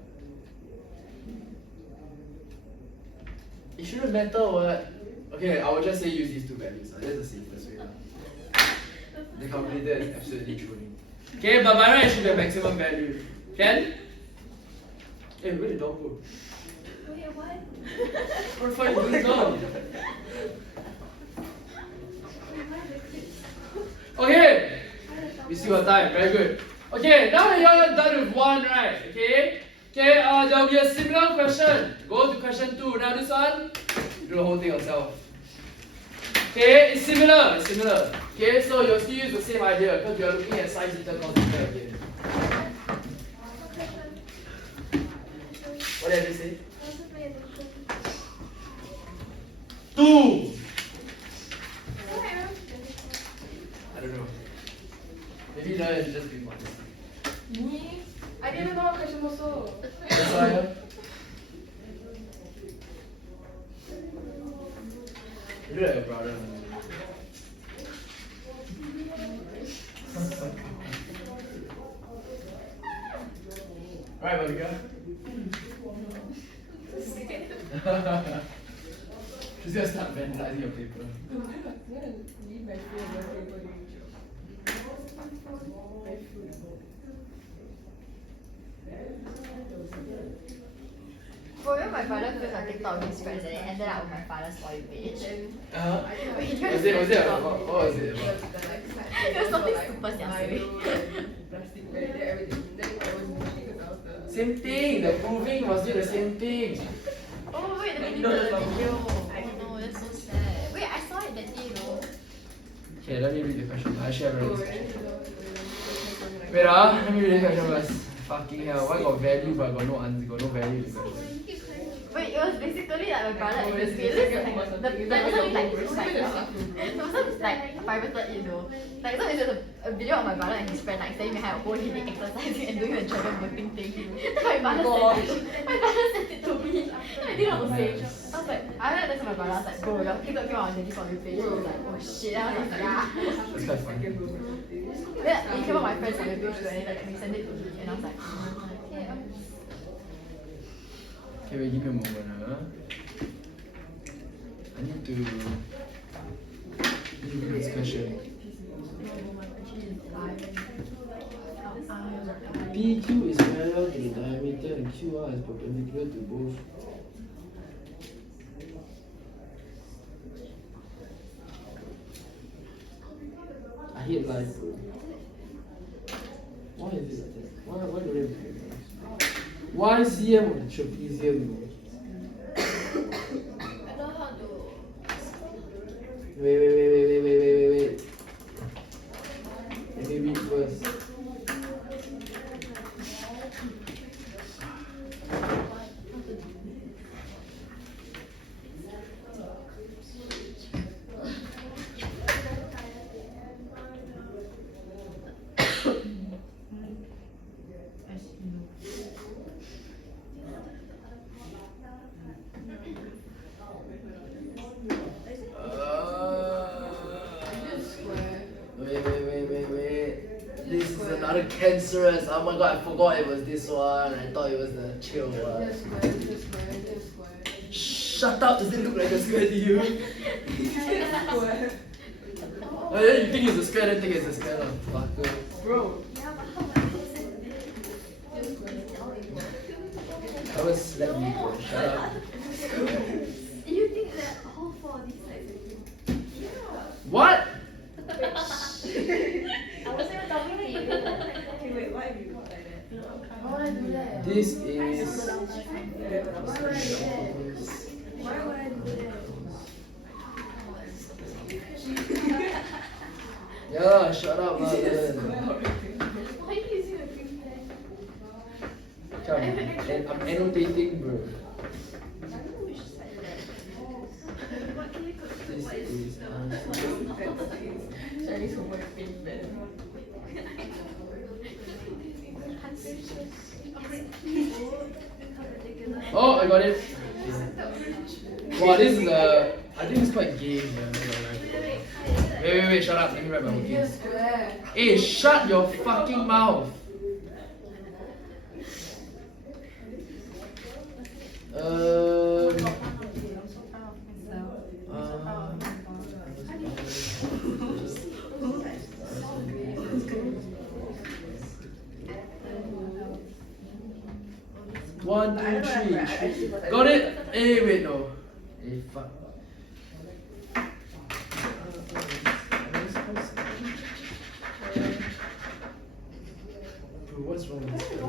It shouldn't matter what. Okay, I will just say use these two values. That's the safest way. The calculator is absolutely true. Okay, but by right it should be a maximum value. Can? Hey, where did the dog go? Wait, what? What the fuck are you doing now? Okay, we still got time. Very good. Okay, now that you're done with one, right? Okay, there will be a similar question. Go to question 2. Now this one, do the whole thing yourself. Okay, it's similar. Okay, so you'll still use the same idea because you're looking at sine theta cos theta again. What did I just say? 2. I don't know. Maybe now it's just be one. Me? I didn't know what question also. That's why. You look like your brother. Right, Monica? She's gonna start vandalizing your paper. I'm gonna leave my food on the table during joke. My food. For me, my brother feels on TikTok with his friends and it ended up on my father's story page. Uh-huh. Wait, Was it about, what was it about? It was something super xiaxue. Plastic bag, then everything. Then I was busy because I was the. Same thing, the proving must do the same thing. Oh wait, they deleted the video. Oh no, that's so sad. Wait, I saw it that day though. Okay, let me read the question. Actually, I read this question. Wait, let me read the question first. Fucking hell, why got value but got no answer, got no value to the question? Wait, it was basically like my brother and his friends. Like, the person like the person like pirated it though. Like so it's just a video of my brother and his friend like standing behind a old lady exercising and doing a dragon boating thing. Then my brother sent it to me. I didn't know what to say. I was like, I read this to my brother. I was like, bro, your TikTok came out on this on your page. He was like, oh shit. I was like, yeah. That's quite funny. Then it came out my friends on your page too, and like we sent it to me, and I was like, okay. Okay, wait, give me a moment. I need to read this question. PQ is parallel to the diameter and QR is perpendicular to both. I hate life, bro. Why is it like that? Why do they do that? Why CM of the trapezium? I know how to. Wait. Let me read first. Wait. This is another cancerous. Oh my god, I forgot it was this one. I thought it was the chill one. Just square, just square, just square. Shut up! Does it look like a square to you? Square. Oh yeah, you think it's a square, then think it's a square. Fucker. Bro. Yeah, but how much is it? Just square. I will slap you, bro. Shut up. You think that all four of these sides are you? What? I wasn't even talking to you. Okay, wait, why have you got like that? Why would I do that? This is. Why would I do Yeah, shut up, man. Why are you using a green pen? I'm annotating, bro. I don't know which side that. What can you cook? This What is. Chinese homework pin pen. Oh, I got it. Wow, this is a. I think it's quite gay, man. Wait, shut up. Let me write my working. Just square. Hey, shut your fucking mouth. One, two, three. Got it? Hey, wait, no. Hey, fuck. Bro, what's wrong with this picture?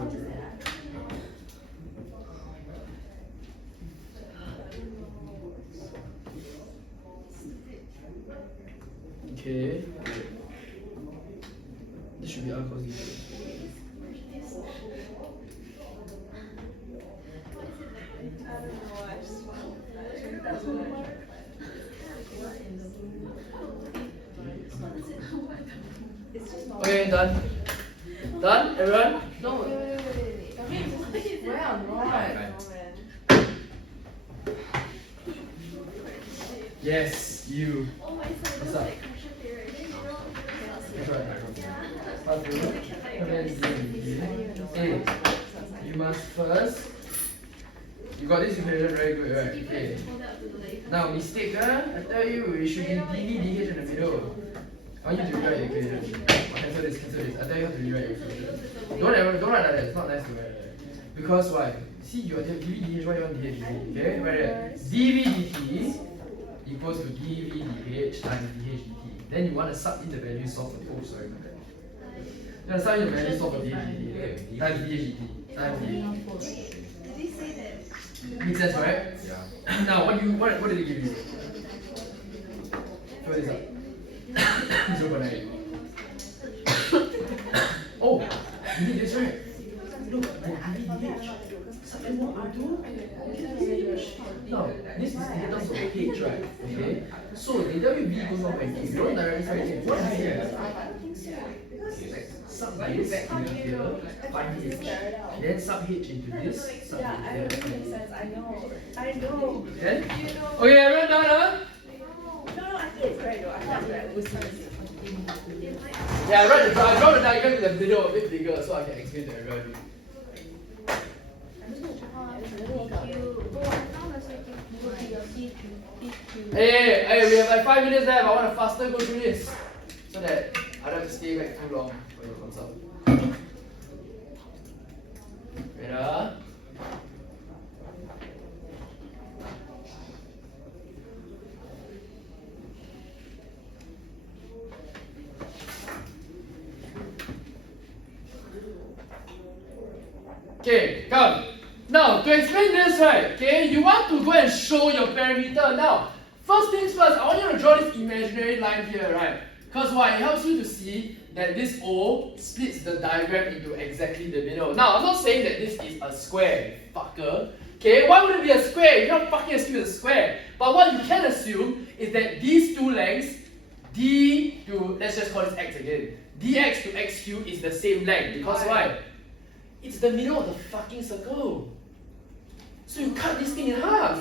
Okay. This should be our cause. Okay, done. Done, everyone? No, wait. Where I'm right. Yes, you. Oh my son, it What's looks up? like crochet right? Then you know, That's right. yeah. Start to look. Hey, you must first. You got this equation very good, right? Okay. Now mistake, I tell you, it should be dv dh in the middle. I want you to rewrite the equation. Cancel this, cancel this. I tell you how to rewrite the equation. Don't write like that. It's not nice to write like that. Because why? See, you have dv dh. Why you want dh dt? Okay, write that. dv dt equals to dv dh times dh dt. Then you want to sub in the value, solve for the. Oh, sorry, my bad. You want to sub in the value, solve for dh dt times dh dt times dh. Did he say that? Makes sense, right? Yeah. Now, what did it give you? Fill this up. 0.9. Oh, you need this, right? Look, the dv sub n1 r2. Now, this is in terms of h, right? Okay. So they tell you v equals 1.2. You don't directly find it. What is here? Sub this into here, find h. Then sub h into this, sub Yeah, I h. don't make sense. I know. I know. Then? You know. Okay, everyone done, huh? No, I think it's correct though. I think it's correct. Yeah, I draw the diagram in the middle a bit bigger so I can explain to everybody. Hey, we have like 5 minutes left. I want to faster go through this so that I don't have to stay back too long for your consult. Wait. Okay, come. Now, to explain this, right, okay, you want to go and show your parameter. Now, first things first, I want you to draw this imaginary line here, right? Because why? It helps you to see that this O splits the diagram into exactly the middle. Now, I'm not saying that this is a square, you fucker. Okay, why would it be a square? You're not fucking assuming it's a square. But what you can assume is that these two lengths, d to, let's just call this x again, dx to x cubed is the same length. Because why? It's the middle of the fucking circle. So you cut this thing in half.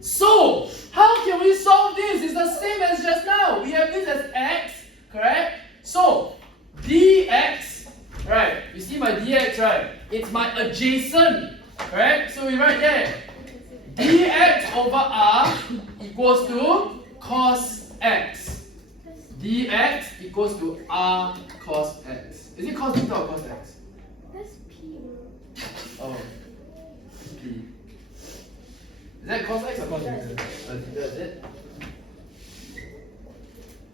So, how can we solve this? It's the same as just now. We have this as x, correct? So, dx, right? You see my dx, right? It's my adjacent, correct? So we write there. dx over r equals to cos x. dx equals to r cos x. Is it cos theta or cos x? That's P. Oh. P. Is that cos x or cos theta? Theta is it?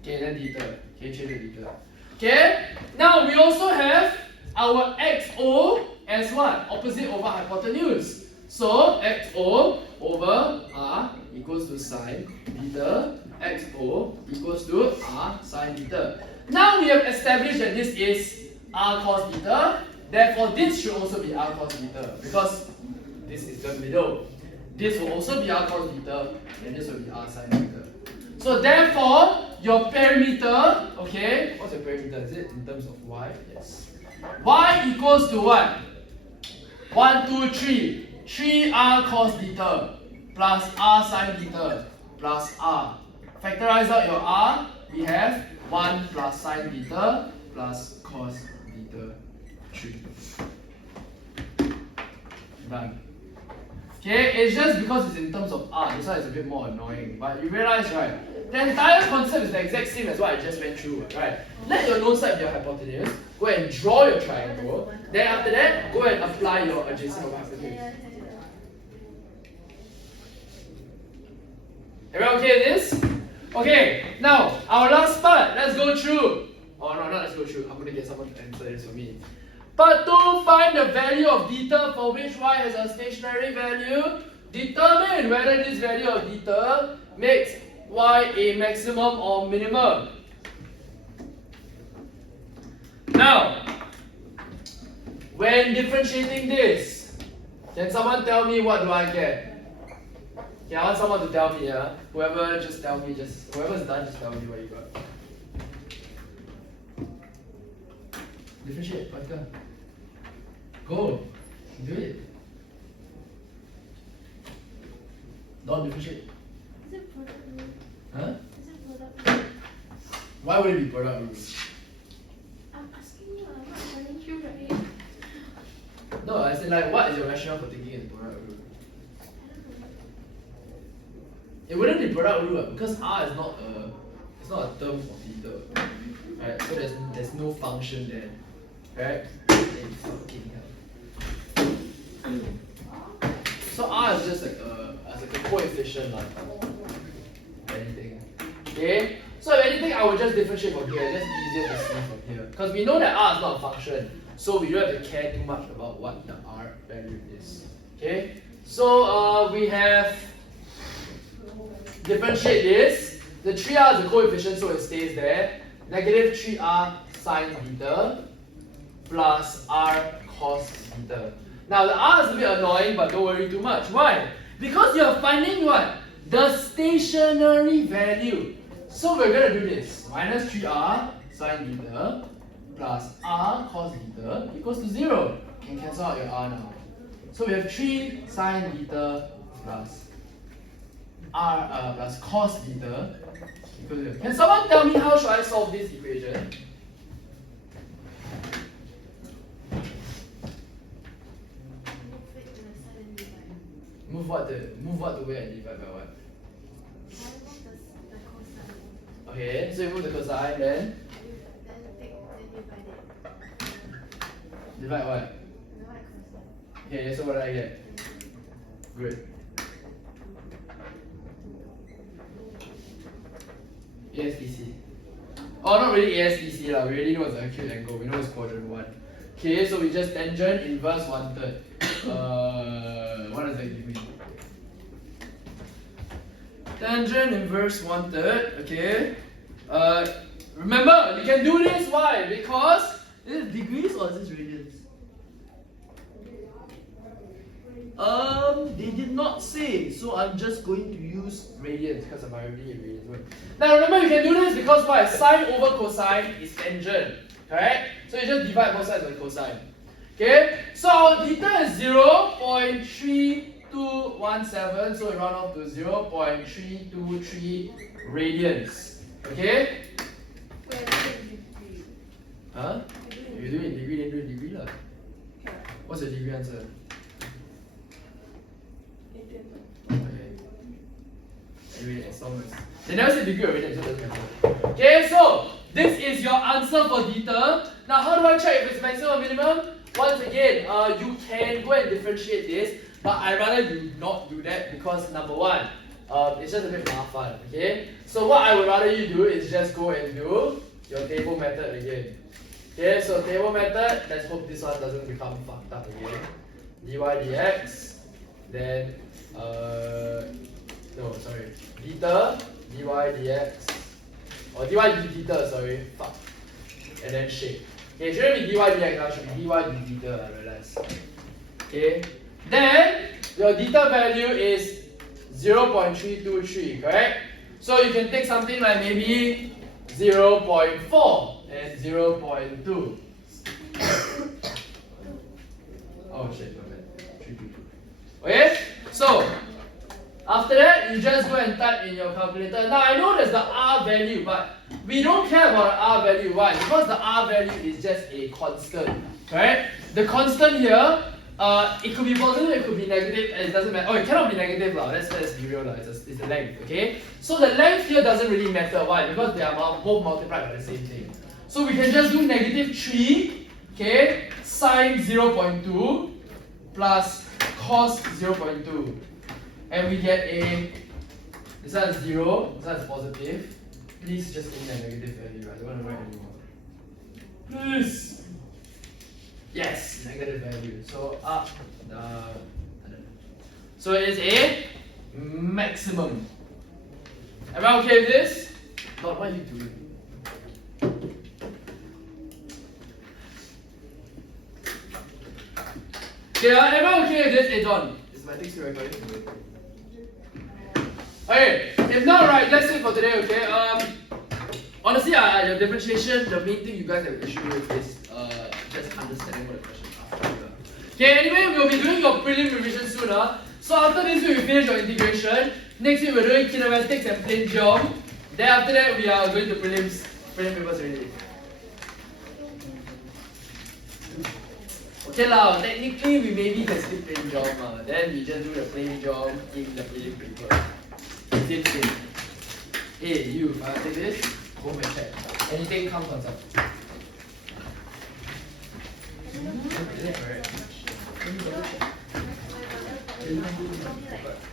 Okay, then theta. Okay, change to theta. Okay, now we also have our xo as what? Opposite over hypotenuse. So xo over r equals to sine theta. xo equals to r sine theta. Now we have established that this is r cos theta. Therefore, this should also be r cos theta because this is the middle. This will also be r cos theta, and this will be r sine theta. So therefore, your perimeter, okay, what's your perimeter? Is it in terms of y? Yes. Y equals to what? 1, 2, 3. 3r cos theta plus r sine theta plus r. Factorize out your r. We have 1 plus sine theta plus cos theta 3. Done. Okay, it's just because it's in terms of r, that's why it's a bit more annoying. But you realize, right? The entire concept is the exact same as what I just went through, right? Let your known side be your hypotenuse, go and draw your triangle, then after that, go and apply your adjacent over hypotenuse. Everyone okay with this? Okay, now, our last part, let's go through. Oh no, not let's go through. I'm going to get someone to answer this for me. Part 2, find the value of theta for which y has a stationary value. Determine whether this value of theta makes y a maximum or minimum. Now, when differentiating this, can someone tell me what do I get? Okay, I want someone to tell me, whoever just tell me, whoever's done, just tell me what you got. Differentiate, Patka. Go, do it. Don't differentiate. Is it product rule? Huh? Is it product rule? Why would it be product rule? I'm asking you, I'm not telling you, right? No, I said like, what is your rationale for thinking it's product rule? It wouldn't be product rule because R is not a term of theta. Right? So there's no function there. Right? Hey, fucking hell. So R is just like a coefficient like anything. Okay? So if anything I would just differentiate from here, it's just easier to see from here. Because we know that R is not a function, so we don't have to care too much about what the R value is. Okay? So we have differentiate this. The 3R is a coefficient, so it stays there. Negative 3R sine theta plus R cos theta. Now the R is a bit annoying, but don't worry too much. Why? Because you're finding what? The stationary value. So we're going to do this. Minus 3R sine theta plus R cos theta equals to 0. You can cancel out your R now. So we have 3 sine theta plus R plus cos theta equals to 0. Can someone tell me how should I solve this equation? Move what the way and divide by what? Okay, so you move the cosine, then divide what? Okay, so what do I get? Good. ASDC. Oh, not really ASDC lah. We already know it's an acute angle. We know it's quadrant 1. Okay, so we just tangent inverse 1/3. What does that give me? Tangent inverse 1/3. Okay. Remember, you can do this. Why? Because is it degrees or is this radians? They did not say, so I'm just going to use radians because I'm already in radians. Now remember, you can do this because why? Sine over cosine is tangent, correct? So you just divide both sides by cosine. Okay, so our theta is 0.3217, so we round off to 0.323 radians. Okay? Huh? If you do it in degree, then do it in degree lah. What's your degree answer? Okay. Anyway, as long as they never say degree or radians, so it doesn't matter. Okay, so this is your answer for theta. Now, how do I check if it's maximum or minimum? Once again, you can go and differentiate this, but I rather you not do that because number one, it's just a bit mafan. Okay, so what I would rather you do is just go and do your table method again. Okay, so table method. Let's hope this one doesn't become fucked up again. Dy dx, then no, sorry, theta, dy dx, or dy d theta, sorry, fuck, and then shape. Okay, it shouldn't be dy dx, it should be dy d theta, I realize. Okay, then your theta value is 0.323, correct? So you can take something like maybe 0.4 and 0.2. Oh shit, my bad. 322. Okay, so after that, you just go and type in your calculator. Now I know there's the R value, but we don't care about the R value. Why? Because the R value is just a constant, right? The constant here, it could be positive, it could be negative, and it doesn't matter. Oh, it cannot be negative lah. Let's be real lah. It's the length, okay? So the length here doesn't really matter. Why? Because they are both multiplied by the same thing. So we can just do negative 3, okay, sine 0.2 plus cos 0.2. And we get a, this one is 0, this one is positive. Please just give me a negative value, I don't want to write anymore. Please! Yes, negative value. So up the, so it is a maximum. Am I okay with this? Lord, what are you doing? Okay, am I okay with this? Hey John, is my thing still recording? Okay, if not right, that's it for today, okay? Honestly, your differentiation, the main thing you guys have an issue with is just understanding what the questions are. Okay, anyway, we'll be doing your prelim revision soon. So after this week, we finish your integration. Next week, we're doing kinematics and plane geom. Then after that, we are going to prelim papers already. Okay? Okay lah, technically we maybe can still play job then we just do the plain job in the plain paper. Same thing. Hey, you, take this, go and check. Anything comes on top. Is it correct? Let me double check.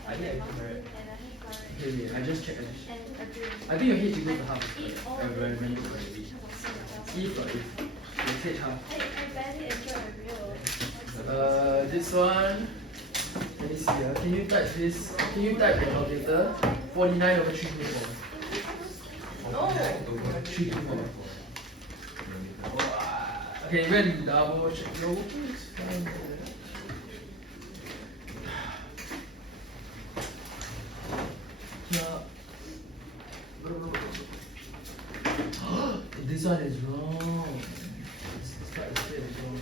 I think everything correct. Okay, wait, I just check. I think your H equals to half. I remember correctly. If or if. You said half. This one. Let me see. Can you type this? Can you type the calculator? 49 over 324. No. 324. Okay, we're going to double check. Your working is fine. This one is wrong. This part is wrong.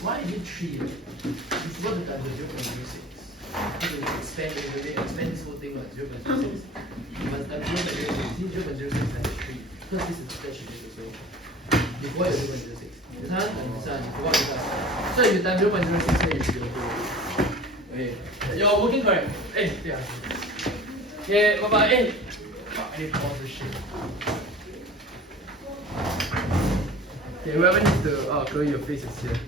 Why is it 3? You forgot to type the 0.06. Expand this whole thing like 0.06. You must type 0.06. See 0.06 times 3. Because this is that should be so. You forgot your 0.06. This one and this one. You forgot this one. So if you type 0.06 here, you should be okay. Okay. You're working correct. Hey, yeah. Okay, bye bye. Hey. Fuck, I need to pause this shit. Okay, whoever needs to clear your face is here.